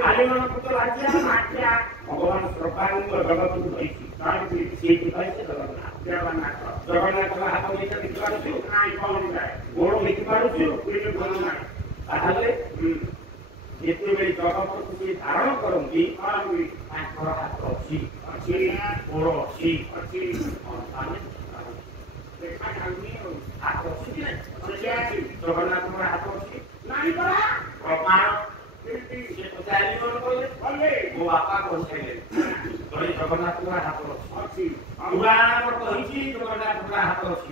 आलिंगन पुत्र राज्य भगवान सर्वांग जगत को धरिछि से जगन्नाथ जगन्नाथ हाथ देखा देखि पारुछु नाइ कोन जाय गोड़ देखि पारुछु पुरी कोन नाइ ताहले जेते बेली जगत को से धारण करंती आकर हाथ अछि गोड़ अछि और सामने देखा जानी हाथ अछि कि जगन्नाथ हाथ अछि नाइ परा प्रमाण से पचाली मन बोले वो बापा को छेले तोरे जगन्नाथ का हाथ अछि पुराण पर कहिछि जगन्नाथ का हाथ अछि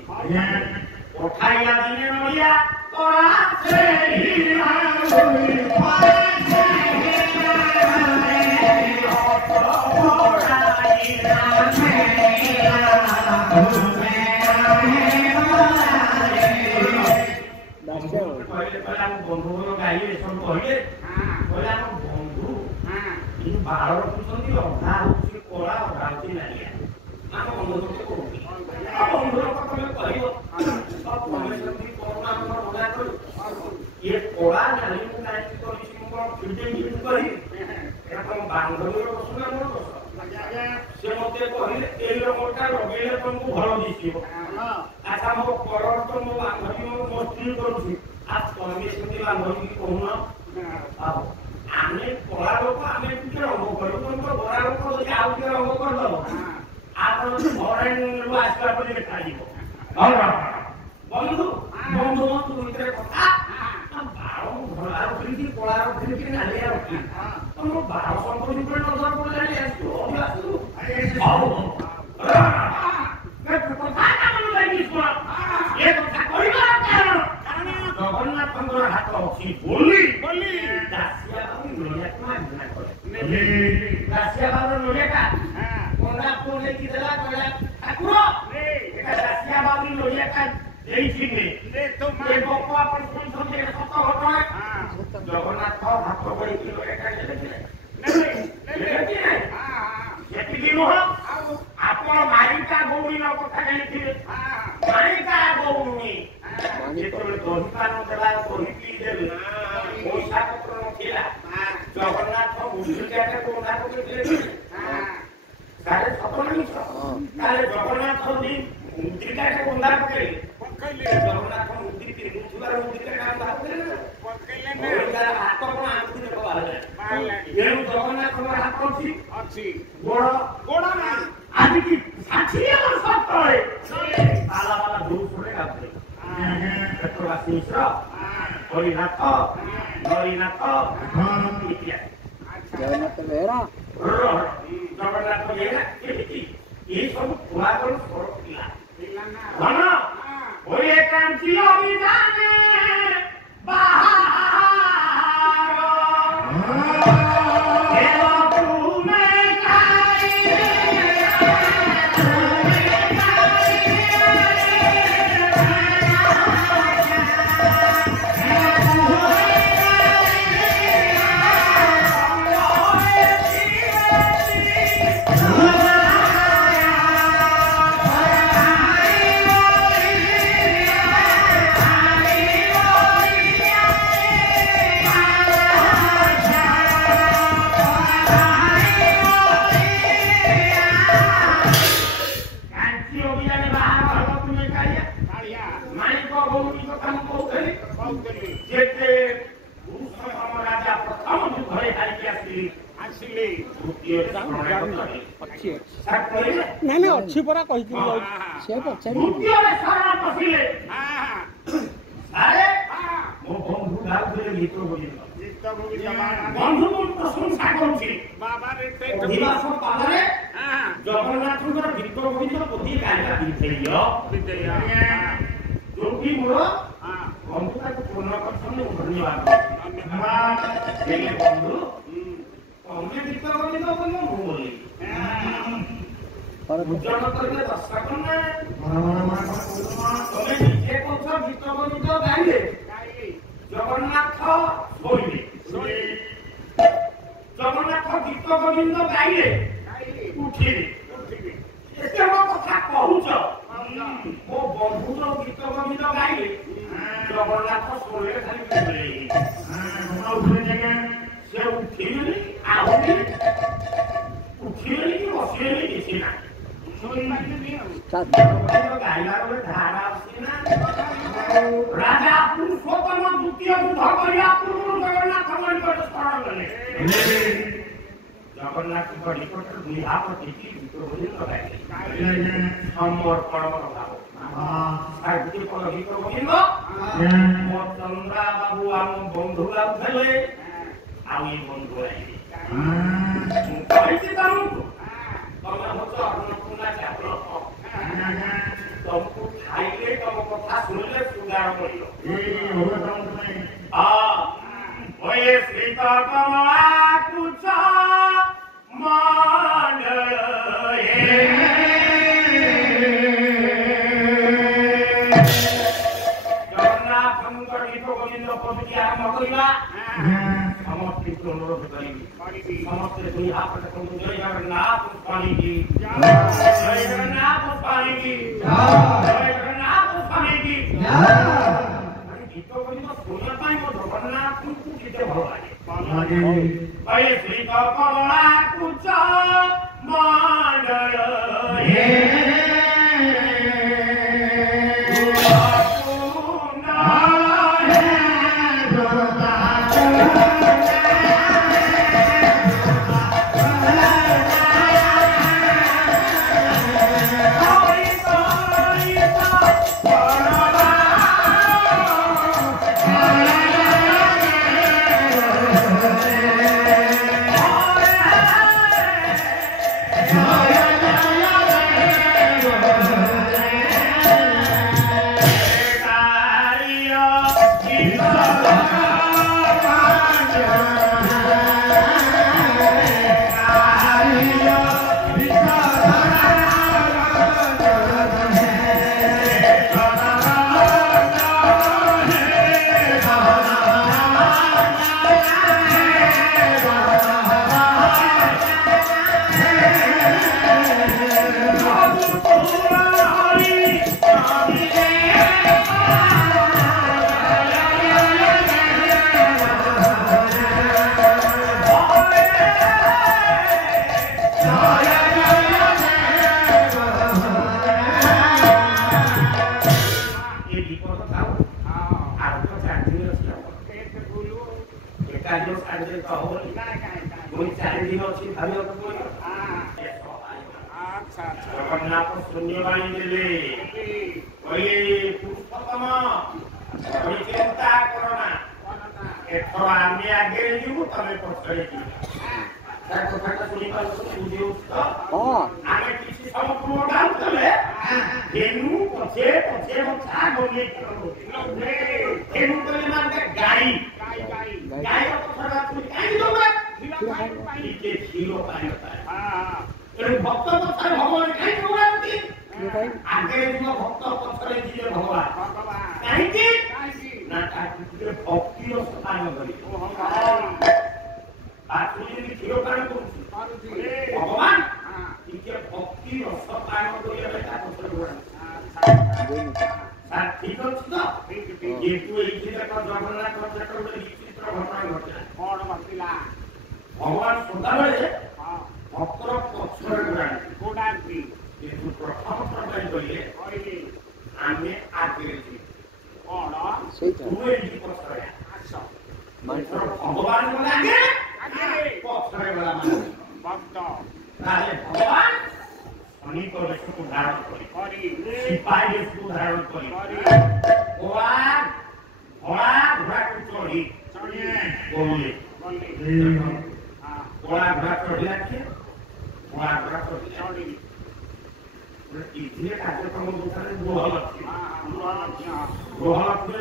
उठाइया दिने नलिया तोरा से हीरा होई पाछे बंधु गाइले सब कहले बोले हम बंधु इन बाहर पुछंती अधा होची कोला अधा होची नालिया हम बंधु को कहूची अब बंधु को तमे कहियो सब परमेश्वरी कोरोना को मना कर ये कोला नाली को नाइ को को फिटे यूज करी एरकम बांधवीर प्रश्न मोर से मते कहले एई रोगटा रोगेले तुमको भलो दिसिबो अच्छा मो करर तो मो बांधवी मो मस्ती करूची आज परमेश्वरी बांधवी कहूना अब आमे कोला लोक आमे किते रंग करू तुमको बड़ा लोक যদি आउ के रंग कर दो आपण फॉरेन रो आस्का पर खाइबो बंधु बंधु मत मित्र কথা हम बारो भला ନଲାର ଫିରିକି କଳାର ଫିରିକି ନାଲିଆ ରଖି ତମର 1200 କୋଟି ଉପରେ ନଜର ପଡ଼ିଲାଣି ଆସିଛୁ ଅଭିଆସୁ ହଉ କଥା କାମ ଲାଗି ଶୁଣ ଏ କଥା କହିବାର କାରଣ ଜଗନ୍ନାଥଙ୍କର ହାତ ଅଛି ବୋଲି ଦାସିଆ ବାବୁ ନଡ଼ିଆକୁ ମାଗଣା କଲେ ଦାସିଆ ବାବୁର ନଡ଼ିଆଟା କଣ୍ଡା ପୁଅ ନେଇକି ଦେଲା କହିଲା ଠାକୁର ଏଟା ଦାସିଆ ବାବୁ ନଡ଼ିଆଟା ଦେଇଥିବେ ଏ ଗପ ଆପଣ ଶୁଣିଛନ୍ତି ସତ ଘଟଣା ଜଗନ୍ନାଥ ହାତ ବଢ଼ିକି ନଡ଼ିଆଟା ଦେଲେ ସେତିକି ନୁହଁ ଆପଣ ମାଳିକା ଗୌରୀର କଥା ଜାଣିଥିବେ ମାଳିକା ଗୌରୀ ଯେତେବେଳେ ଦହିପାନ ଦେଲା ଦହି ପିଇ ଦେଲେ ପଇସା ପତ୍ର ନଥିଲା ଜଗନ୍ନାଥ ମୁଦ୍ରିକାଟାକୁ ଓଦା କରିଦେଲେ ତାହେଲେ ସତ ମିଛ ତାହେଲେ ଜଗନ୍ନାଥ ଯଦି ମୁଦ୍ରିକାଟାକୁ ଓଦା ପକେଇଲେ ଜଗନ୍ନାଥ ମୁଦ୍ରି ପିନ୍ଧୁଥିବାର ମୁଦ୍ରିକାଟା ଓଦା ପକେଇଲେ ତାର ହାତ କଣ ଆଙ୍ଗୁଠି ଦେଖ ବାହାରିଲାଣି ଏଣୁ ଜଗନ୍ନାଥଙ୍କର ହାତ ଅଛି ଗୋଡ଼ ନା ଆଜିକି 60 ବର୍ଷ ତଳେ ବାଲା ଦୌଡରେ ଗାଧୋଇ କ୍ଷେତ୍ରବାସୀ ମିଶ୍ର ହରିନାଥ ହରିନାଥ ଜଗନ୍ନାଥ ବେହେରା ଜଗନ୍ନାଥ ବେହେରା ଏମିତି ଏହି ସବୁ ପୁରାତନ ସ୍ୱର ଥିଲା ଧନ ହୋଇ କାଞ୍ଚି ଅଭିଯାନେ ନାଇଁ ଅଛି ପରା କହିଥିଲି ସେ ପଚାରି ଜଗନ୍ନାଥଙ୍କର ଗୀତ ଗୋବିନ୍ଦ ପ୍ରତି ଗାଇବା ଯୋଉଠି ମୋର ବନ୍ଧୁ ତାକୁ ପୂର୍ଣ୍ଣ କରିଛନ୍ତି ଧନ୍ୟବାଦ ବନ୍ଧୁ ତମେ ଗୀତ ଗୋବିନ୍ଦ ମୁଁ ବୋଲି ଉଜ୍ଜଳ କରିଲେ ଦର୍ଶକ ନା ତମେ ନିଜେ କହୁଛ ଗୀତ ଗୋବିନ୍ଦ ଗାଇଲେ ଜଗନ୍ନାଥ ଶୋଇଲେ ଜଗନ୍ନାଥ ଗୀତ ଗୋବିନ୍ଦ ଗାଇଲେ ଉଠିଲେ ଏତେ ମୋ କଥା କହୁଛ ମୋ ବନ୍ଧୁର ଗୀତ ଗୋବିନ୍ଦ ଗାଇଲେ ଜଗନ୍ନାଥ ଶୋଇଲେ ଖାଲି ସେ ଉଠିବେନି ଆହୁରି ଉଠିବେନି କି ବସିବେନି କିଛି ନାହିଁ ଗାଇଲା ବେଳେ ଧାରା ଅଛି ନା ରାଜା ପୁରୁଷୋତ୍ତମ ଦ୍ୱିତୀୟ ଯୁଦ୍ଧ କରିବା ପୂର୍ବରୁ ଜଗନ୍ନାଥ ନିକଟ ସ୍ମରଣ କଲେ ଜଗନ୍ନାଥଙ୍କ ନିକଟରେ ଦୁଇ ହାତ ଟେକି ଗୀତ ଗାଇଲେ ସମର୍ପଣ ଭାବ ଗୀତ ଗୋବିନ୍ଦ ମୋ ଚନ୍ଦ୍ରା ବାବୁ ଆମ ବନ୍ଧୁ ଗାଉଥିଲେ ଆଉ ଏ ବନ୍ଧୁ ଆଇଲେ ମୁଁ କହିଛି ତମକୁ ତମେ ହଉଛ ଅନ୍ନପୂର୍ଣ୍ଣା ଚାକର ତମକୁ ଖାଇଲେ ତମ କଥା ଶୁଣିଲେ ସୁଗାର ମିଳିବ ଶ୍ରୀତ କମଳାକୁଚ ମଣ୍ଡଳ ଜଗନ୍ନାଥଙ୍କ ଗୀତ ଗୋବିନ୍ଦ ପଦୁଟି ଆରମ୍ଭ କରିବା ସମସ୍ତଙ୍କୁ ଅନୁରୋଧ କରିବି ସମସ୍ତେ ଦୁଇ ହାତ ଦେଖନ୍ତୁ ଜୟ ଜଗନ୍ନାଥ ସ୍ୱାମୀ କି ଜୟ ଜଗନ୍ନାଥ ସ୍ୱାମୀ କି ଜୟ ଜଗନ୍ନାଥ ସ୍ୱାମୀ କି ଗୀତ ଗୋବିନ୍ଦ ଶୁଣିବା ପାଇଁ ମୋ ଜଗନ୍ନାଥଙ୍କୁ କେତେ ଭଲ ଲାଗେ ଶ୍ରୀତ କମଳାକୁଚ ମଣ୍ଡଳ जगन्नाथ शून्यवाणी देले पुष्पतम चिंता करना एथर आमे आगे जीवु तमे पछरे जीवु तार कथा सुनि पालु बुझिउ त आमे किछि संपूर्ण काम कले धेनु पछे पछे मछा गोले धेनु कले माने गाई गाई पछरा तुइ काई दोबे इके खीरो पाई हां एनु भक्त पछरे भगवान काई दोबे आगे जो भक्त पछरे जीवे भगवान काई की ना ताकि भक्ति रो स्थान करी आखिरी खीरो पान करू भगवान इके भक्ति रो स्थान करी बेटा पछरे भगवान ठीक अछि तो ये तू एठी तक जगन्नाथ चक्र में विचित्र घटना घटला कोन घटिला भगवान सदाबेले भक्तर पक्षर गोडांती ये तू प्रथम प्रदान करिए आमे आगे छी कोन तू एठी पक्षर अच्छा भगवान बोले आगे पक्षर वाला मान भक्त ताले भगवान अनेक वेश को धारण करी सिपाही वेश को धारण करी घोड़ा घोड़ा को चढ़ी बोले घोड़ा चढ़िया के घोड़ा चढ़ी इतने कार्यक्रम अनुसार गोहलक्ष्मी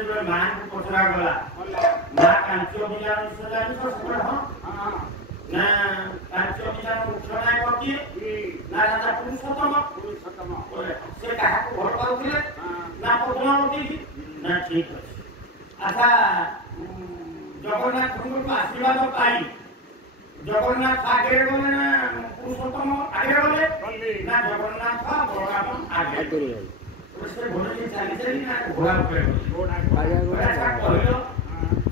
जो मां को पचरा गला मां कांचो बिना सजानी तो सफल हां ना कांचो बिना उठना करती ना राजा पुरुषोत्तम से कहा को घर करूले ना पद्मावती ना ठीक है अच्छा जगन्नाथ को आशीर्वाद पाई जगन्नाथ आगे गले ना पुरुषोत्तम आगे गले ना जगन्नाथ बलराम आगे गले उससे घोड़े की चाली चली ना घोड़ा पे घोड़ा ऐसा कहलो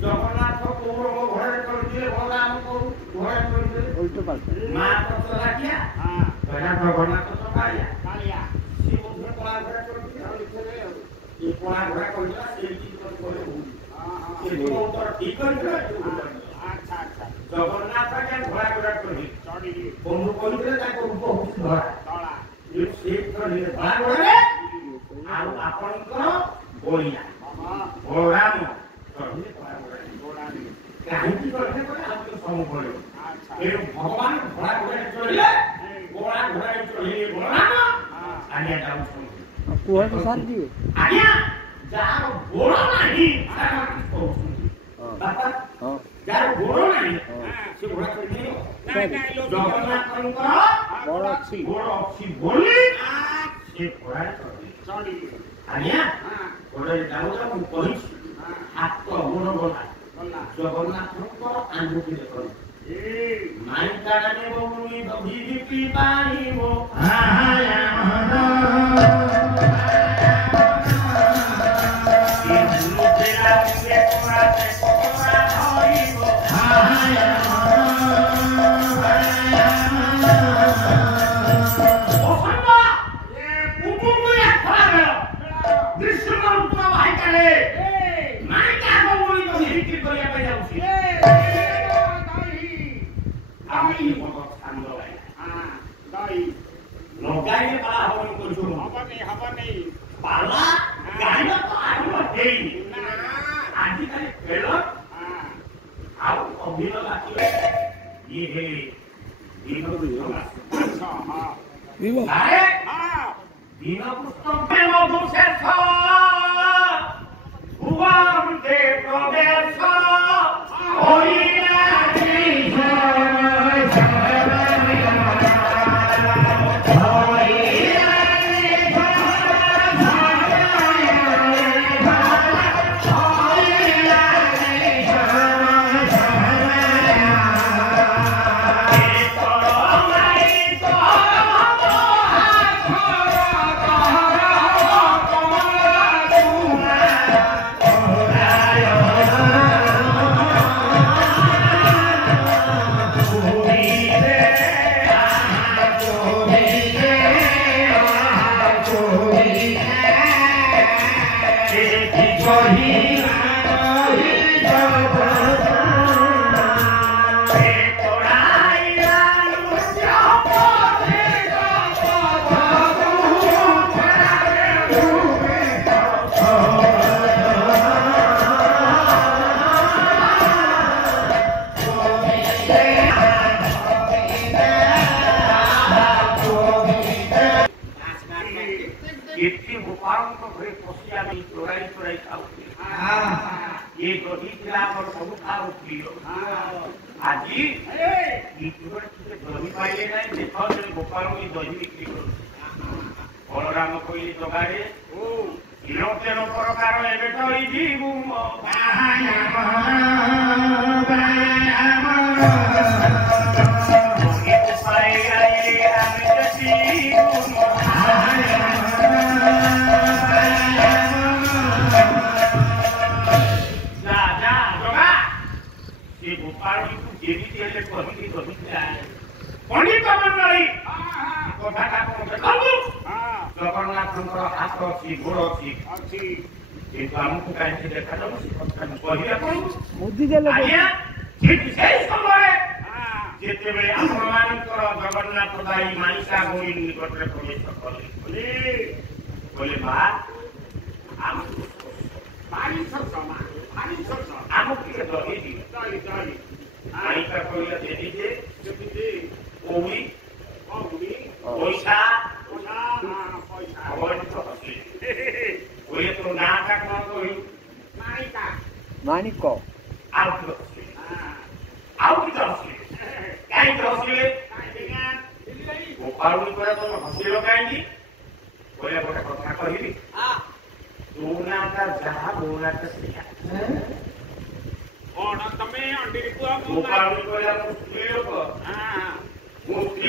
जगन्नाथ को घोड़े कर दिए बलराम को घोड़े कर दिए उल्टा पलटा मां तो चला गया हां बड़ा जगन्नाथ तो कालिया शिव उधर कोला घोड़ा कर दिया और चले ये कोला घोड़ा कर दिया से चीज को बोले हां ये तो उत्तर ठीक कर दिया अच्छा अच्छा जगन्नाथ के घोड़ा घोड़ा कर दी चढ़ी बंधु कहिले ताको रूप होछि धरा तळा ये सेट कर ले बा घोड़े आ आपन को बोलिया बलराम चढ़ी घोड़ा काहे की करने को हम तो सम बोले अच्छा ये भगवान घोड़ा घोड़ा चढ़िले घोड़ा घोड़ा चढ़िले बलराम आनिया जाऊ सुन कुआ तो सार दिए आनिया जा घोड़ा नहीं सारा कुछ कहू बापा हां यार घोड़ा नहीं से घोड़ा चढ़िले जगन्नाथ बड़ अच्छी बोली से घोड़ा चढ़ी आनिया घोड़ा जाऊ जाऊ कहि हाथ तो गुण बोला जगन्नाथ को आंगुठी देखो माई काने बोली दही की पानी वो हाया ये लुटेरा के कोरा होई वो हाया ओ फंडा ये पुपुको या खड़ा गयो विश्वकर्म तो भाई करे माई का बोली तो हिकी करिया पे जाउसी आई बहुत छंद है हां दाई लोगाई ने पाला हवन को जो हवन नहीं पाला गाई ना तो आगु है आदि का पेलो हां आओ अभिनो बाकी ये है दीनो अच्छा हां विवो अरे हां दीनो पुस्तक पे मधु से था भुवन के प्रवेश होई আমি চোরাই চোরাই খাওছি ଏ ଦହି ଥିଲା ଆମର ସବୁଠାରୁ ପ୍ରିୟ ଆଜି ଦହି ପାଇଲେ ନାହିଁ ଦେଖ ଗୋପାଳ ଦହି ବିକ୍ରି କରୁଛି ବଳରାମ କହିଲେ ଜଗାରେ କିଲୋ ତେର ପ୍ରକାର ଏବେ ତ ଯିବୁ ପଣ୍ଡିତ ମଣ୍ଡଳୀ କଥାଟା ଜଗନ୍ନାଥଙ୍କର ହାତ ଅଛି ଗୋଡ଼ ଅଛି କିନ୍ତୁ ଆମକୁ କାହିଁକି ଦେଖାଯାଉଛି କହିବା ଆଜ୍ଞା ସେଇ ସମୟରେ ଯେତେବେଳେ ଆପଣମାନଙ୍କର ଜଗନ୍ନାଥ ଭାଇ ମାଣିସା ଗୋଇଲ ନିକଟରେ ପ୍ରବେଶ କଲେ ମା ଆମକୁ ଟିକେ ଦହି ଦିଅ ମାଣିକା କହିଲା ଦେବି ଯେ କଉଡ଼ି ପଇସା କହିଲେ ତୋ ନାଁଟା କଣ କହିଲୁ ମାଣିକ ଆଉ ଟିକେ ହସିଲେ କାହିଁକି ହସିଲେ ଗୋପାଳ ପରେ ତମେ ହସିଲ କାହିଁକି କହିଲେ ଗୋଟେ କଥା କହିବି ତୋ ନାଁଟା ଯାହା ମୋ ନାଁଟା ସେଇଆ କଣ ତମେ ଅଣ୍ଡିରି ପୁଅ ଗୋପାଳ କହିଲା ମୁଁ ସ୍ତ୍ରୀ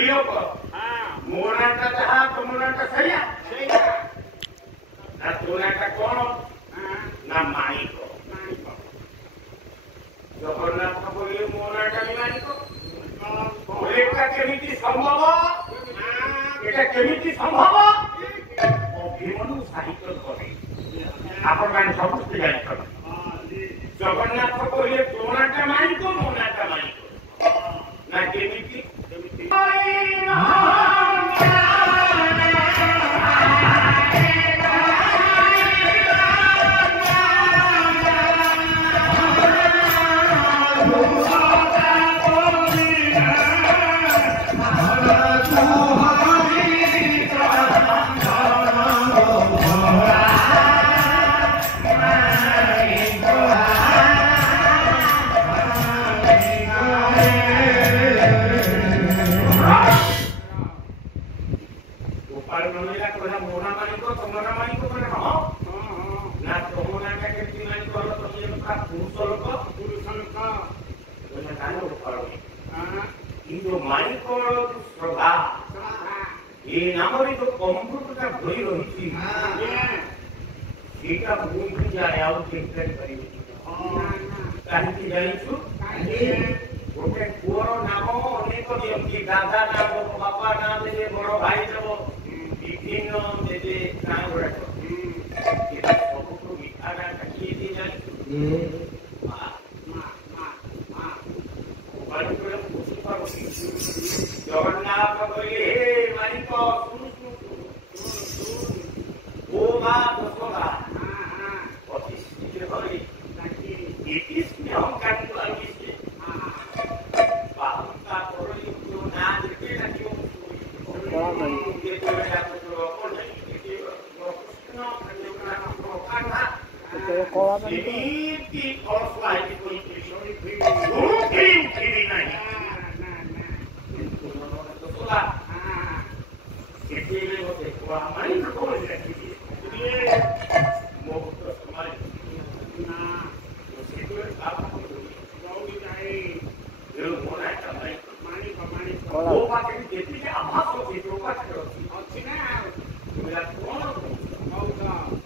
ଲୋକ ମୋ ନାଁଟା ଯାହା ତମ ନାଁଟା ସେଇଆ ନା ତୋ ନାଁଟା କଣ ନା ମାଣିକ ଜଗନ୍ନାଥ କହିଲେ ମୋ ନାଁଟା ବି ମାଣିକ ଏଟା କେମିତି ସମ୍ଭବ ଅଭିମନ୍ୟୁ ସାହିତ୍ୟ କରେ ଆପଣମାନେ ସମସ୍ତେ ଜାଣିଛନ୍ତି ଜଗନ୍ନାଥ କହିଲେ ତୋ ନାଁଟା ମାଣିକ ମୋ ନାଁଟା ମାଣିକ ନା କେମିତି କାହିଁକି ଜାଣିଛୁ ଗୋଟେ ପୁଅର ନାମ ଅନେକ ଦିଅନ୍ତି ଦାଦା ନାମ ବାପା ନାଁ ଦେବେ ବଡ ଭାଇ ଦେବ ବିଭିନ୍ନ ଦେବେ ନାଁ ଗୁଡାକ ସବୁଠୁ ମିଠା ନାଁଟା କିଏ দিয়ে ଜାଣିଛୁ ଜଗନ୍ନାଥ କହିଲେ ହେ ମାଲିକ ଓ ମା ଦଶମା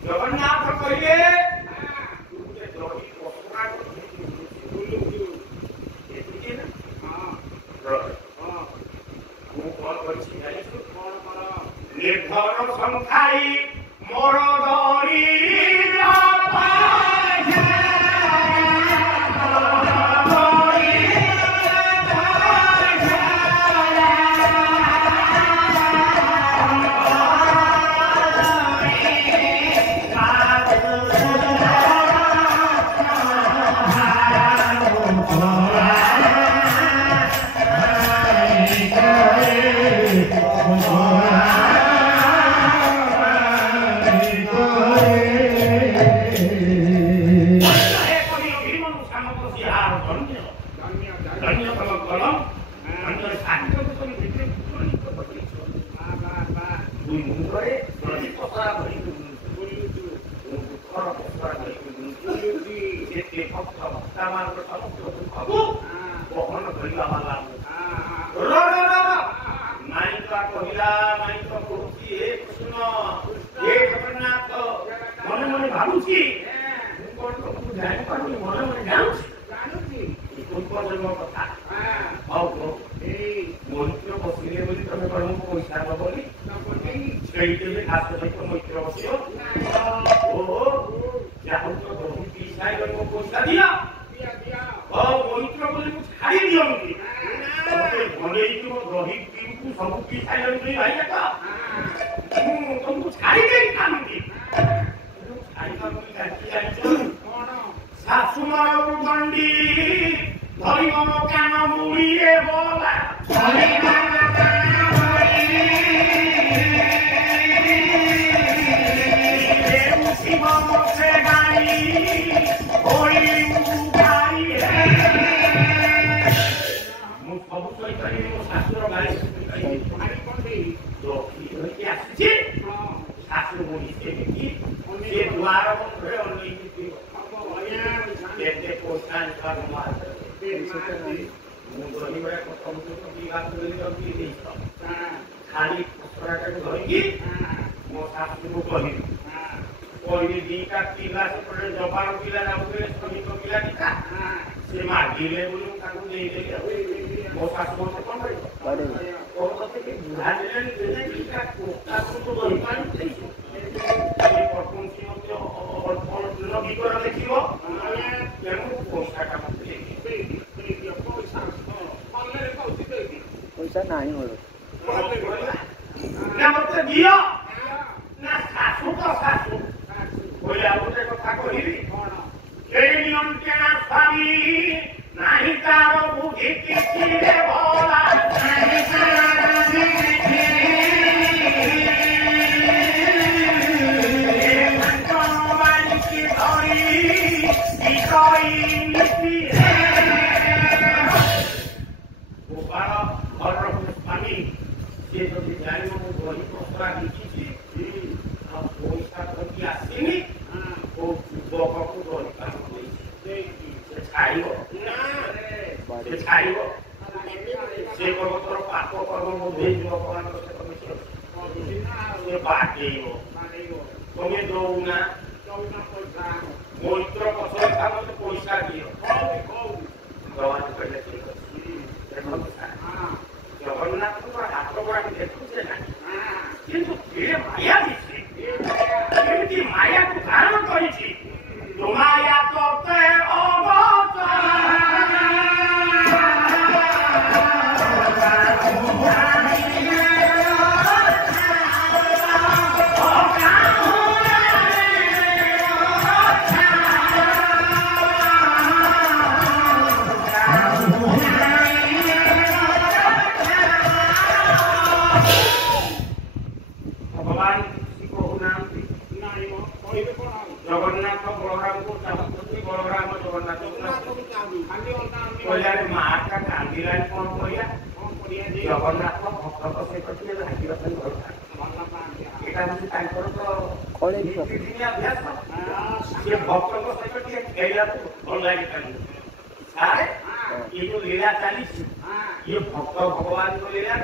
ଜଗନ୍ନାଥ କହିଲେ ନିର୍ଧନ ସଂଖ୍ୟାଇ ମୋର ଦରି ତମ କଲମ ଅନ୍ୟ ସାହିତ୍ୟକୁ ତମେ ଦେଖିଲେ ଦୁଇ ମୁଣ୍ଡରେ ଯଦି ପସରା ଧରିକି ଦୁଃଖର ପସରା ଧରିକି ଯେତେ ଭକ୍ତ ଭକ୍ତାମାନଙ୍କ ସମସ୍ତ ଦୁଃଖକୁ ବହନ କରିବା ବାଲା ମାଇକା କହିଲା ମାଇକ କହୁଛି ଏ କୃଷ୍ଣ ଏ ଜଗନ୍ନାଥ ମନେ ମନେ ଭାବୁଛି ମୁଁ କଣ ତମକୁ ଜାଣିପାରୁନି ମନେ ମନେ ଜାଣୁଛି ପୂର୍ବଜନ୍ମ କଥା ହଉ ମୈତ୍ର ବସିଲେ ବୋଲି ତମେ କଣ ମୁଁ ପଇସା ଦବନି ସେଇଠି ହାତ ସହିତ ମୈତ୍ର ବସିବ ଓହୋ ଯାହାକୁ ଦହି ପିଇ ସାଇଲେ ମୋ ପଇସା ଦିଅ ମୈତ୍ର ବୋଲି ମୁଁ ଛାଡ଼ି ଦିଅନ୍ତି ଘନେଇକି ମୋ ଦହି ପିଇକୁ ସବୁ ପିଇ ସାଇଲେ ଭାଇ ମୁଁ ତମକୁ ଛାଡ଼ି ଦେଇଥାନ୍ତି ଛାଡ଼ିବାକୁ ଜାଣିଛ ଶାଶୁ ମର ଗଣ୍ଡି ଧରିବ ମୋ କାନ ମୁଳିଏ ବୋଲା ଶିବ ମତେ ଗାଈ ମୁଁ ସବୁ କହିପାରିବି ମୋ ଶାଶୁର ଗାଈ ଧରିକି ଆସିଛି ଶାଶୁ ମୁଢି ସେମିତି ସେ ଦୁଆର ବନ୍ଧରେ ଅନେଇକି କେତେ ପଇସା ମୁଁ ଧରିବା ଖାଲି ପସରାଟାକୁ ଧରିକି ମୋ ଶାଶୁକୁ କହିବି ଦିଟା ପିଲା ସେପଟେ ଜବାନ ପିଲା ଯାଉଥିଲେ ଶ୍ରମିକ ପିଲା ଦିଟା ସେ ମାଗିଲେ ବୋଲି ମୁଁ ତାଙ୍କୁ ଦେଇଦେଲି ମୋ ଶାଶୁ ମତେ କଣ କହିବ ଦେଖିବ ତେଣୁ ପଇସାଟା ମତେ ପଇସା ନାହିଁ ନା ମତେ ଦିଅ ନା ଶାଶୁ ତ ଶାଶୁ କହିଲେ ଆଉ ଗୋଟେ କଥା କହିବି କେହି ନିୟନ୍ତ୍ରଣ ସ୍ୱାମୀ ନାହିଁ ତାର ବୁଦ୍ଧି କିଛି ଭଲା ସେ ଯଦି ଜାଣିବ ମୁଁ ବହି ପସରା লিখিছি ଆଉ ପଇସା ଧରିକି ଆସିନି କୋଉ ଯୁବକକୁ ବହି କାମ ଦେଇଛି ସେ ଛାଡ଼ିବ ସେ ଛାଡ଼ିବ ସେ କହିବ ତୋର ପାପ କର୍ମ ବୋଧେ ଯୁବକମାନଙ୍କ ସହିତ ମିଶି ସେ ବାଟେଇବ ତମେ ଦଉନା ମୈତ୍ର ପଛରେ ମତେ ପଇସା ଦିଅ ଭଗବାନ କହିଲେ ଠିକ ଅଛି ଦେଖନ୍ତୁ ଜଗନ୍ନାଥଙ୍କର ହାତ ଗୁଡ଼ାକ ଦେଖୁଛେ ନାହିଁ କିନ୍ତୁ ଏ ମାୟା ଦିଶେ କେମିତି ମାୟାକୁ ଧାରଣ କରିଛି ମାୟା ତତେ ଜଗନ୍ନାଥ ବଳରାମକୁ ଚାହୁଁଛନ୍ତି ବଳରାମ ଜଗନ୍ନାଥ ମାଟା କାନ୍ଦିଲାଣି କଣ କରିବା ଜଗନ୍ନାଥ ଭକ୍ତଙ୍କ ସହିତ ଟିକେ ଲାଗିବା ପାଇଁ ଭଲ ଏଇଟା ହଉଛି ତାଙ୍କର ତ ନିତିଦିନିଆ ଅଭ୍ୟାସ ସେ ଭକ୍ତଙ୍କ ସହିତ ଟିକେ ଖେଳିବାକୁ ଭଲ ଲାଗିଥାନ୍ତି ସାରେ ଏ ଯୋଉ ଲୀଳା ଚାଲିଛି ଇଏ ଭକ୍ତ ଭଗବାନଙ୍କ ଲୀଳା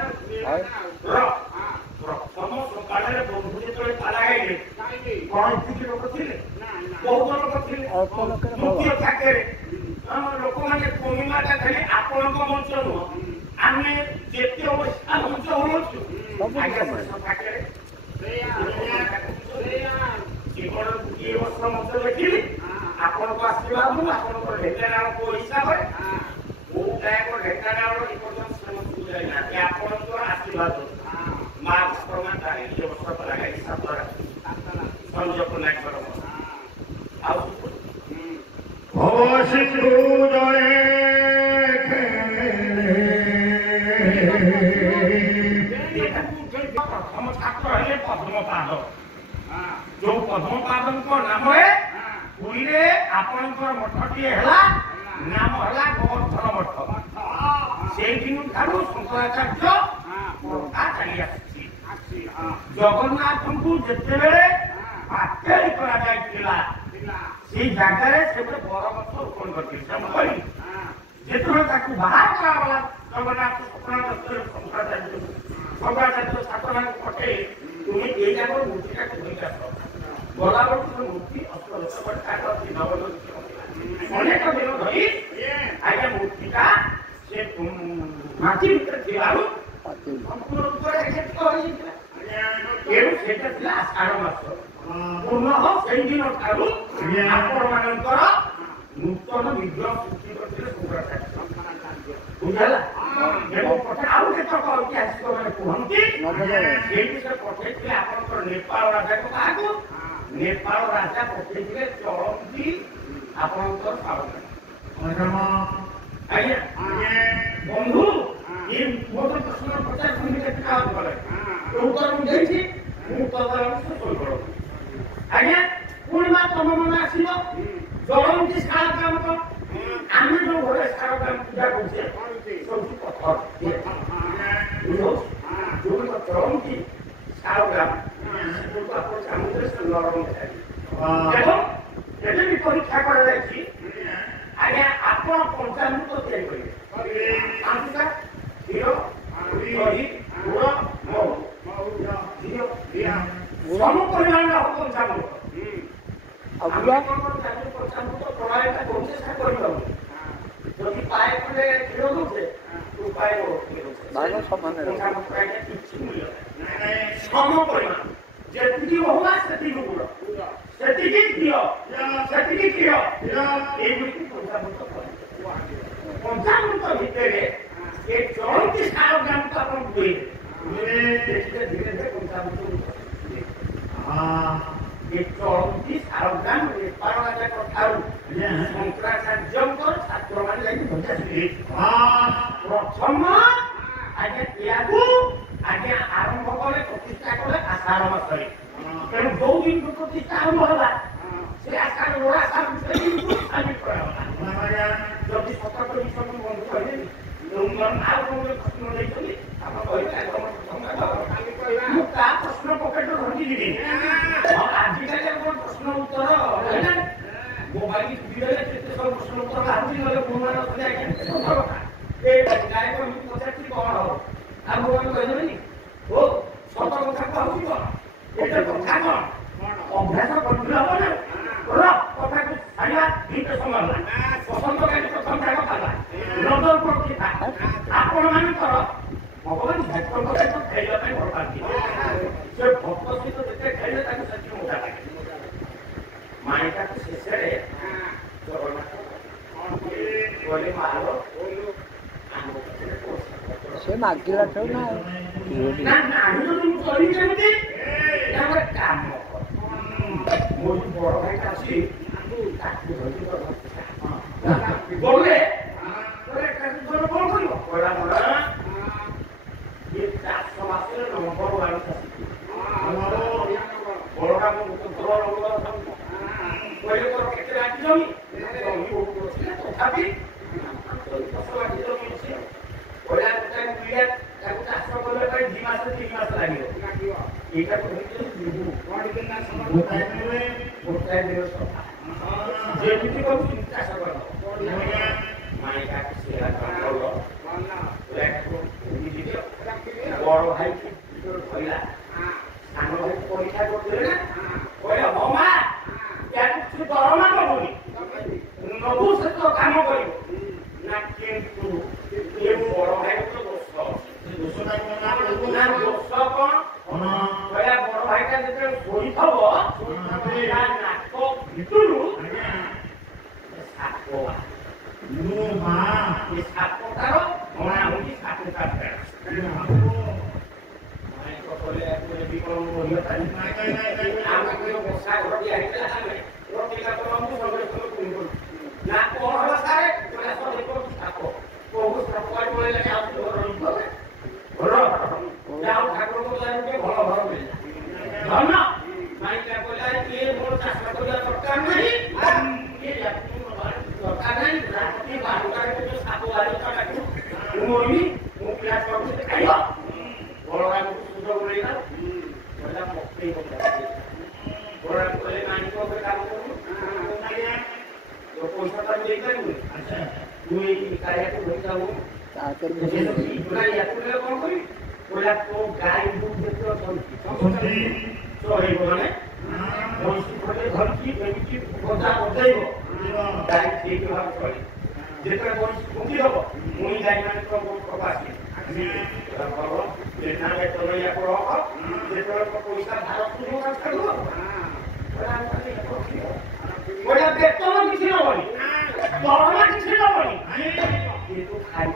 ପ୍ରଥମ ସକାଳରେ ବନ୍ଧୁ ଯେତେବେଳେ ପାଲା ଗାଇଲେ କଣ ଏତିକି ଲୋକ ଥିଲେ ବହୁତ ଲୋକ ଥିଲେ ଦ୍ୱିତୀୟ ଥାକରେ ଲୋକମାନେ ପୂର୍ଣ୍ଣିମାଟା ଖାଲି ଆପଣଙ୍କ ମଞ୍ଚ ନୁହଁ ଆମେ ଯେତେ ଅବସ୍ଥା ମଞ୍ଚ ହଉଛୁ ଥାକରେ ଜୀବନ ଗୋଟିଏ ବର୍ଷ ମଞ୍ଚ ଦେଖିଲି ଆପଣଙ୍କ ଆଶୀର୍ବାଦ ଆପଣଙ୍କ ଢେଙ୍କାନାଳକୁ ହିସାବରେ କୋଉ ଗାୟକ ଢେଙ୍କାନାଳର ଏପର୍ଯ୍ୟନ୍ତ ସମସ୍ତଙ୍କୁ ଯାଇନାହାନ୍ତି ଆପଣଙ୍କର ଆଶୀର୍ବାଦ ମା ପ୍ରମାଣ ତାରିଖ ବର୍ଷ କଲା ସଂଯୋଗ ନାୟକର ଆଉ ସିନ୍ଧୁ ଜଳେ ପ୍ରଥମ ଛାତ୍ର ହେଲେ ପଦ୍ମପାଦ ଯୋଉ ପଦ୍ମପାଦଙ୍କ ନାମରେ ପୁରୀରେ ଆପଣଙ୍କର ମଠଟିଏ ହେଲା ନାମ ହେଲା ଗୋବର୍ଦ୍ଧନ ମଠ ସେଇ ଦିନ ଠାରୁ ଶଙ୍କରାଚାର୍ଯ୍ୟ କଥା ଚାଲି ଆସିଛି। ଜଗନ୍ନାଥଙ୍କୁ ଯେତେବେଳେ ପାଚେରୀ କରାଯାଇଥିଲା ସେଇ ଜାଗାରେ ସେ ଗୋଟେ ବରଗଛ ରୋପଣ କରିଥିଲେ। ଯେତେବେଳେ ତାକୁ ବାହାର କରାଗଲା ଜଗନ୍ନାଥ ଶଙ୍କରାଚାର୍ଯ୍ୟ ଛାତ୍ରମାନଙ୍କୁ ପଠେଇ ତୁମେ ଏଇ ଜାଗାର ମୂର୍ତ୍ତିଟାକୁ ଧରିକି ଆସ। ଗଲାବେଳକୁ ମୂର୍ତ୍ତି ଅନେକ ଦିନ ଧରି ଆଜ୍ଞା ମୂର୍ତ୍ତିଟା ସେ ମାଟି ଭିତରେ ଥିବାରୁ ସମ୍ପୂର୍ଣ୍ଣ ରୂପରେ ହେଇଯାଇଥିଲା। ତେଣୁ ସେଇଟା ଥିଲା ଆଷାଢ଼ ମାସ ପୂର୍ଣ୍ଣ ସେଇ ଦିନ ଠାରୁ ଆପଣମାନଙ୍କର ନୂତନ ବିଗ୍ରହ ସୃଷ୍ଟି କରିଥିଲେ ଶଙ୍କରାଚାର୍ଯ୍ୟ। ବୁଝିଲା? ଏବଂ ଆଉ କେତେକ ଐତିହାସିକ ମାନେ କୁହନ୍ତି ସେଇଠି ସେ ପଠେଇଥିଲେ ଆପଣଙ୍କର ନେପାଳ ରାଜାକୁ କାହାକୁ? ନେପାଳ ରାଜା ପଠେଇଥିଲେ ଚଳନ୍ତି ଆପଣଙ୍କର ଆଜ୍ଞା ବନ୍ଧୁ ଏ ମୋର ପ୍ରଶ୍ନ ପଚାର କଲେ ଉତ୍ତର ମୁଁ ଦେଇଛି ମୁଁ ଶୋଇପଡ଼। ଆଜ୍ଞା ପୁଣି ମା ତମ ମନେ ଆସିବ ଜଳନ୍ତି ଶାଳ ଗ୍ରାମ ଆମେ ଯୋଉ ଘରେ ଶାଳ ଗ୍ରାମ ପୂଜା କରୁଛେ ସବୁ ପଥର ଯୋଉ ଚଳନ୍ତି ଶାଳ ଗ୍ରାମ ଆପଣ ଚାହୁଁଥିଲେ ସେ ନରମ ଏବଂ ଏବେ ବି ପରୀକ୍ଷା କରାଯାଇଛି। ଆଜ୍ଞା ଆପଣ ପଞ୍ଚାମୃତ ତିଆରି କରିବେ କ୍ଷୀର ଦହି ଗୁଡ଼ ସମ ପରିମାଣରେ ହବ ପଞ୍ଚାମୃତ। ପଞ୍ଚାମୃତ ପ୍ରଣାଳୀଟା କରୁଛେ ସେଟା କରିପାରୁଛେ। ଯଦି ପାଏ ଖଣ୍ଡେ କ୍ଷୀର ଦଉଛେ ପାଏ କିଛି ମୂଲ୍ୟ ସମ ପରିମାଣ ଯେତିକି ବହୁ ସେତିକି ଗୁଡ଼ ସେତିକି ଘିଅ ସେତିକି କ୍ଷୀର ଏଇଗୁଡ଼ିକୁ ପଞ୍ଚାମୃତ ପଞ୍ଚାମୃତ ଭିତରେ ଏ ଚଳନ୍ତି ଶାଳ ଗ୍ରାମକୁ ଆପଣ ବୁଝେଇବେ ଧୀରେ ଧୀରେ ପଞ୍ଚାମୃତ ଏ ଚଳନ୍ତି ଶାଳ ଗ୍ରାମ ନେପାଳ ରାଜାଙ୍କ ଠାରୁ ଶଙ୍କରାଚାର୍ଯ୍ୟଙ୍କର ଛାତ୍ରମାନେ ଯାଇକି ଧରି ପ୍ରଥମ ଆଜ୍ଞା ଏହାକୁ ଆଜ୍ଞା ଆରମ୍ଭ କଲେ ପ୍ରତିଷ୍ଠା କଲେ ଆଷାଢ଼ ମାସରେ। ତେଣୁ ଯୋଉ ଦିନଠୁ ପ୍ରତିଷ୍ଠା ଆରମ୍ଭ ହେଲା ସେ ଆଷାଢ଼ ସାମିଲ କରାଗଲା। ଯଦି ସତର୍କ ବିଷୟ ବନ୍ଧୁ କହିଲେନି ଆଉ କଣ ପ୍ରଶ୍ନ ଦେଇଛନ୍ତି ଆପଣ କହିଲେ ମୁଁ ତା ପ୍ରଶ୍ନ ପକେଟରେ ଧରିକି ଯିବି। ଆଜିକାଲି ଆପଣ ପ୍ରଶ୍ନ ଉତ୍ତର ମୋବାଇଲ ଟିଭିରେ କେତେ ସବୁ ପ୍ରଶ୍ନ ଉତ୍ତର ବାହାରୁଛି ନହେଲେ ପୁରୁଣା ନଥିଲେ ଆଜ୍ଞା ସତ କଥା ଏ ଗାୟକ ମୁଁ ପଚାରିଥିଲି କଣ ହବ ଆଉ ମୋବାଇଲ କହିଦେବେନି ଓ ସତ କଥା କହୁଛି କଣ ଏଟା କଥା କଣ ଅଭ୍ୟାସ କରିଥିଲେ ହବ ନା କଥାକୁ ଛାଡ଼ିବା ଗୀତ ସମାନ ବସନ୍ତ କାଲି ପ୍ରଥମ ଜାଗ ପାଲା ନଦର ପ୍ରକୃତା ଆପଣମାନଙ୍କର ଭଗବାନ ଭକ୍ତଙ୍କ ସହିତ ଖେଳିବା ପାଇଁ ଭଲ ପାଆନ୍ତି। ସେ ଭକ୍ତ ସହିତ ଯେତେ ଖେଳିଲେ ତାକୁ ସେତିକି ମଜା ଲାଗେ। ମାଇଟାକୁ ଶେଷରେ ଜଗନ୍ନାଥ କହିଲେ ମାର ସେ ମାଗିଲା ଠୁ ନା ନାହିଁ ଯଦି ମୁଁ କରିବି କେମିତି ଗୋଟେ କାମ ମୋର ବଡ ଭାଇଟା ଅଛି ତାକୁ ଧରିକି ଗଲେ କଣ କରିବ କହିଲା ଇଏ ଚାଷ ମାସରେ ନମ୍ବର ୱାନ୍ ବଳଟା ମୁଁ କହିଲେ ତୋର କେତେ ରାଜି ଜମି ତଥାପି ତାକୁ ଚାଷ କରିବା ପାଇଁ 2 ମାସ 3 ମାସ ଲାଗିବ। ଏଇଟାକୁ ଗୋଟାଏ ଦିନ ସଫା ଯେମିତି କରୁ ଚାଷ କରିବ ମାଇଟାକୁ ସେରା ବଡ ଭାଇ କହିଲା ସାନ ଭାଇ ପରୀକ୍ଷା କରୁଥିଲେ ନା କହିଲା ହଁ ମା ୟାକୁ ଦରମା ଦବୁନି ନବୁ ସେ ତ କାମ କରିବ ନା କିନ୍ତୁ ଏ ବଡ ଭାଇ ତ ଦୋଷ କଣ କହିଲା ବଡ ଭାଇଟା ଯେତେବେଳେ ଶୋଇଥବ ନାକ ଭିତରୁ ସାପ ସାପଟାର ମଣା ହଉଛି ସାପଟା ବର୍ଷା ଘର ଦିଆହେଇଥିଲା ନା କଣ ହବ ସାରେ ସାପ କୋଉ ସାପ ପଳେଇଲାଣି ଆଉ ଭଲ ଯାଉ ଠାକୁରଙ୍କ ଟିକେ ଭଲ ଘର ମିଳିଲା ଧନ ମାଇକା କହିଲା କିଏ ମୋର ଚାଷ କରିବା ଦରକାର ନାହିଁ ଦରକାର ନାହିଁ ସାପ ବାହାରିବ ମରିବି ମୁଁ ପିଲା ଛୁଆକୁ ସେ ଖାଇବ ବଳରାମକୁ ସୁଯୋଗ ମିଳିଲା କହିଲା ପକେଇ ବଳରାମ କହିଲେ ମାଣିକ ଉପରେ କାମ କରୁ ପଇସାଟା ଦେଇପାରିବୁନି ତୁ ଏଇ କାଳିଆକୁ ଧରିଯାଉ ୟାକୁ କଣ କରିବି କହିଲା ତୋ ଗାଈ ଯେତେ ଅଛନ୍ତି ଚଳେଇବ ମାନେ ବଂଶୀ ଖଣ୍ଡେ ଧରିକି ଏମିତି ଗଦା ବଜେଇବ ଗାଈ ଠିକ ଭାବେ ଚଳେ ଯେତେବେଳେ ବଂଶୀ ଫୁଙ୍କି ଦବ ମୁଇଁ ଗାଈ ମାନେ ପ୍ରବାସୀ ଯେତେବେଳେ ପଇସା ବଢିଆ ବେତନ କିଛି ନବନି ଦରମା କିଛି ନବନି କିନ୍ତୁ ଖାଇବ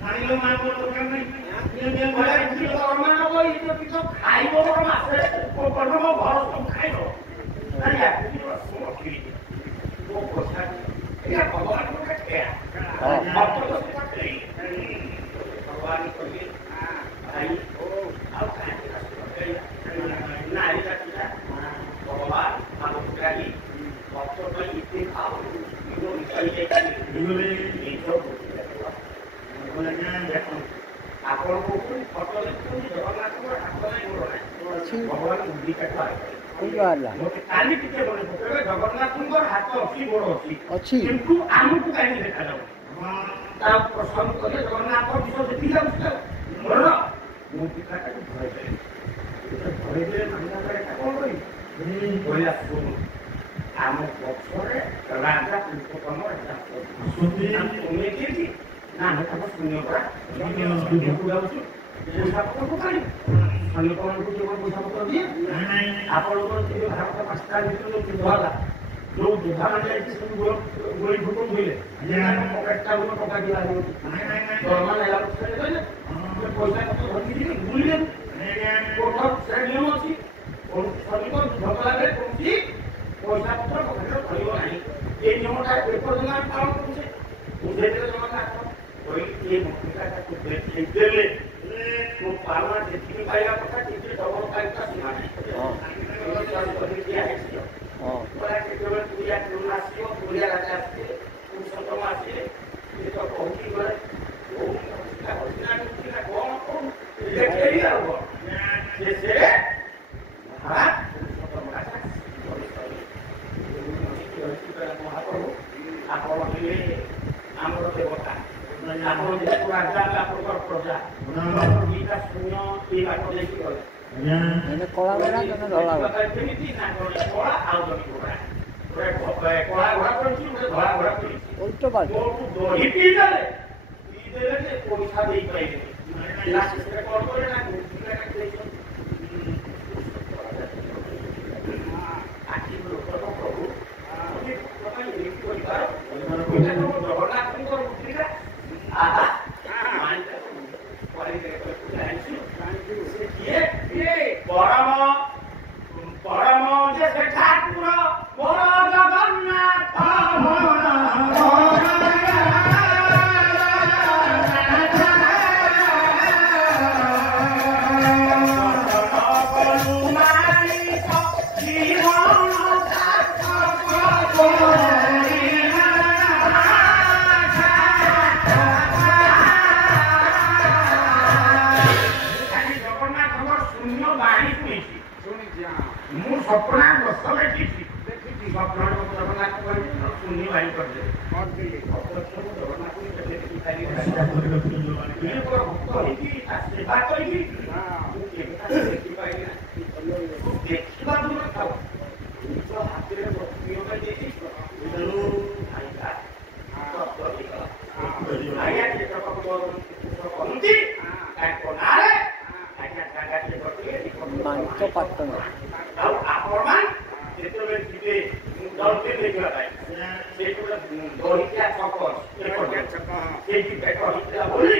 ଖାଇଲେ ମା ଦରକାର ନାହିଁ ଦରମା ନବ ଖାଇବ ମୋର ମାସେ ଘର ସବୁ ଖାଇବ ଭଗବାନ ଭଗବାନ କହିଲେ ଭାଇ ଆଉ ନାରୀ ଜାତିଟା ଭଗବାନ ଆମକୁ ଗାଡ଼ି ଭକ୍ତ ପାଇଁ ଏତେ ଖାଉ ଆପଣଙ୍କୁ ଫଟୋ ଦେଖୁଛନ୍ତି ଜଗନ୍ନାଥଙ୍କର ହାତ ନାହିଁ ଗୋଡ଼ ନାହିଁ ଭଗବାନ ବୁଦ୍ଧି କାଠ ମତେ କାଲି ଟିକେ ମନେ ପକେଇବେ ଜଗନ୍ନାଥଙ୍କର ହାତ ଅଛି ଗୋଡ଼ ଅଛି କିନ୍ତୁ ଆମକୁ କାହିଁକି ଦେଖାଯାଉ ତା ପ୍ରସନ୍ନ କଲେ ଜଗନ୍ନାଥ ବିଷୟ ଦେଖି ଯାଉଛି ମୋର ମୁଁ ପିଠାଟାକୁ ଧରେଇ ଦେଲି ଧରେଇ ଦେଲେ କଣ କରିବି କହିଲା ଶୁଣୁ ଆମ ପଛରେ ରାଜା ପୁରୁଷୋତ୍ତମ ତୁମେ କିଏ ନା ଆମେ ତାଙ୍କ ଶୂନ୍ୟ ପରା ଶୂନ୍ୟକୁ ଯାଉଛୁ ପଇସା ପତ୍ରକୁ ପାଣି ସୈନିକମାନଙ୍କୁ କେବଳ ପଇସା ପତ୍ର ଦିଏ ଆପଣଙ୍କର ଯେବେ ଭାରତ ପାକିସ୍ତାନ ଭିତରେ ଯୋଉ ଯୁଦ୍ଧ ହେଲା ଯୋଉ ଯୋଦ୍ଧାମାନେ ଯାଇକି ସବୁ ଗୋଳି ଫୁଟୁନ ଧୋଇଲେ ପକେଟଟା ଗୁଣ ଟଙ୍କା ଦିଆ ଦରମା ନେଲା କହିଲେ ପଇସା ପତ୍ର ଧରିକି ଯିବେ ବୁଲିଲେ କୋର୍ଟର ସେ ନିୟମ ଅଛି ସୈନିକ ଯୁଦ୍ଧ କଲାବେଳେ କୌଣସି ପଇସା ପତ୍ର ପକେଟରେ ଧରିବ ନାହିଁ এই নিয়মটা এপর্যন্ত আমি পালন করছি বুঝে দিলে জগন্নাথ କହିଲି ଏ ମୂର୍ତ୍ତିକାକୁ ଦେଖିଦେଲେ ମୋ ପାଳନା ଯେତିକି ପାଇବା କଥା କିନ୍ତୁ ଡବଲ ପାଇବା ସୀମା ନାହିଁ କେତେବେଳେ ପୁରିଆ ଆସିବ ପୁରିଆ ରାଜା ଆସିବେ ପୁରୁଷୋତ୍ତମ ଆସିବେ ସେ ତ କହୁଛି ଗଲେ କଣ କଣ ଦେଖେଇବି ଆଉ କଣ ସେ ମହାପ୍ରଭୁ ଆପଣ ହେଲେ ଆମର ଦେବତା ଆପଣ ଯେହେତୁ ରାଜା ଆପଣଙ୍କର ପ୍ରଜା ଦିଟା ଶୂନ୍ୟ ଏଇ ବାଟ ଦେଇକି ଗଲେ କଳା ଘୋଡ଼ା କେମିତି ନା କଳା ଆଉ ଜଣେ ଘୋଡ଼ା କଳା ଘୋଡ଼ା କରିଛି ଗୋଟେ ଧଳା ଘୋଡ଼ା କରିଛି ଦହି ପିଇଦେଲେ ଯେ ପଇସା ଦେଇପାରିବେନି କଣ କଲେ ନା ଜଗନ୍ନାଥଙ୍କର ମୂର୍ତ୍ତିଟା ପରମ ଯେ ସେ ଠାକୁର ମୋର ଜଗନ୍ନାଥ ମୁଁ ସ୍ୱପ୍ନା ଦଶ ଦେଖିଛି ସ୍ୱପ୍ନ ଜଗନ୍ନାଥ କହିବି ଶୂନ୍ୟ ବାଣୀ କରିଦେବେ ଭକ୍ତ ହେଇକି ସେବା କରିକି ଦେଖିପାରିଲି ଦେଖିବା ଦୂର ଥାଉ ନିଜ ହାତରେ ଆଜ୍ଞା କହନ୍ତି ତାଙ୍କ ନାଁରେ ଆଜ୍ଞା ମାଂସ ପାଟନ ଆଉ ଆପଣମାନେ ଯେତେବେଳେ ଯିବେ ଦଳକେ ଦେଖିବା ପାଇଁ ସେଇଠି ଗୋଟେ ଦହିକିଆ ଛକ ସେଇଠି ପେଟ ହେଇଥିଲା ବୋଲି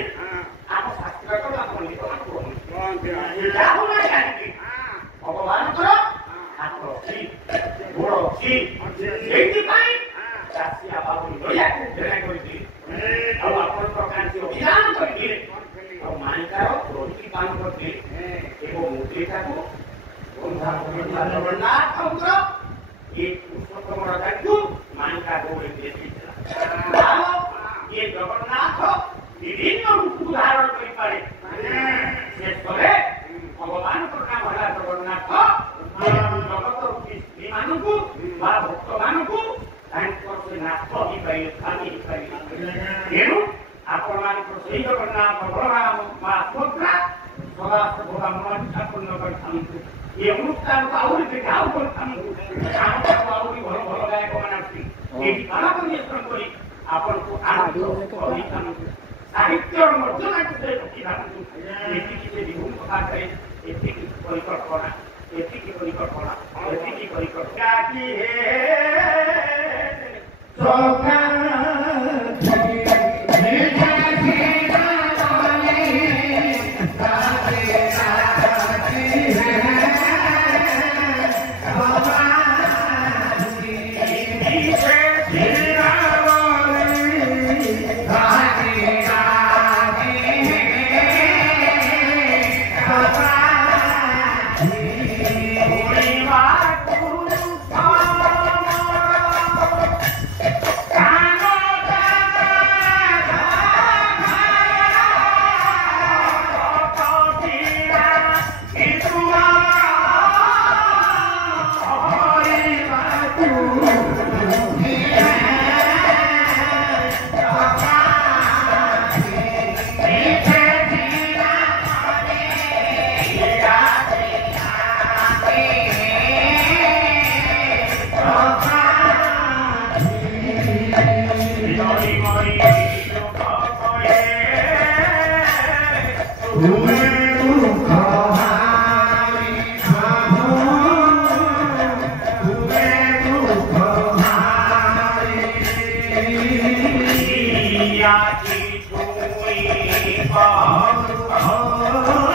ଆମ ଶାସ୍ତ୍ରକ ବା ପଣ୍ଡିତମାନେ କୁହନ୍ତି ଯାଉନା କାହିଁକି ଭଗବାନଙ୍କର ହାତ ଅଛି ଗୋଡ଼ ଅଛି ସେଇଥିପାଇଁ ଚାଷୀ ଆବାବୁ ନଡ଼ିଆକୁ ଘେରା କରିଥିଲେ ଆଉ ଆପଣଙ୍କର କାନ୍ତି ଅଭିଯାନ କରିଥିଲେ ଆଉ ମାଣିକାର ଦହିକି ପାନ କରିଥିଲେ ଏବଂ ମୁଦ୍ରିକାକୁ ଜଗନ୍ନାଥଙ୍କର ଏ ପୁରୁଷୋତ୍ତମ ରାଜାଙ୍କୁ ମାଣିକା ଗୌରୀ ଦେଇଥିଲା ये जगन्नाथ विभिन्न रूप धारण करि पारे शेष करे भगवान को नाम होला जगन्नाथ जगत रूपी स्त्री मानकु बा भक्त मानकु तांकर से नाथ ही पाइले खाली ही पाइले एनु आपण मानकर सेही जगन्नाथ बलराम मा सुभद्रा सदा सदा मन ठाकुर नगर थांतु ये अनुष्ठान को आउरी देखाउ कर थांतु काम को आउरी भलो भलो गायक मानसी एही कला परिश्रम करी आपण को आनंद करी थांतु साहित्य मर्जना को से की थांतु एती की से विभूम कथा करे एती की परिकल्पना एती की परिकल्पना की है सोका Oh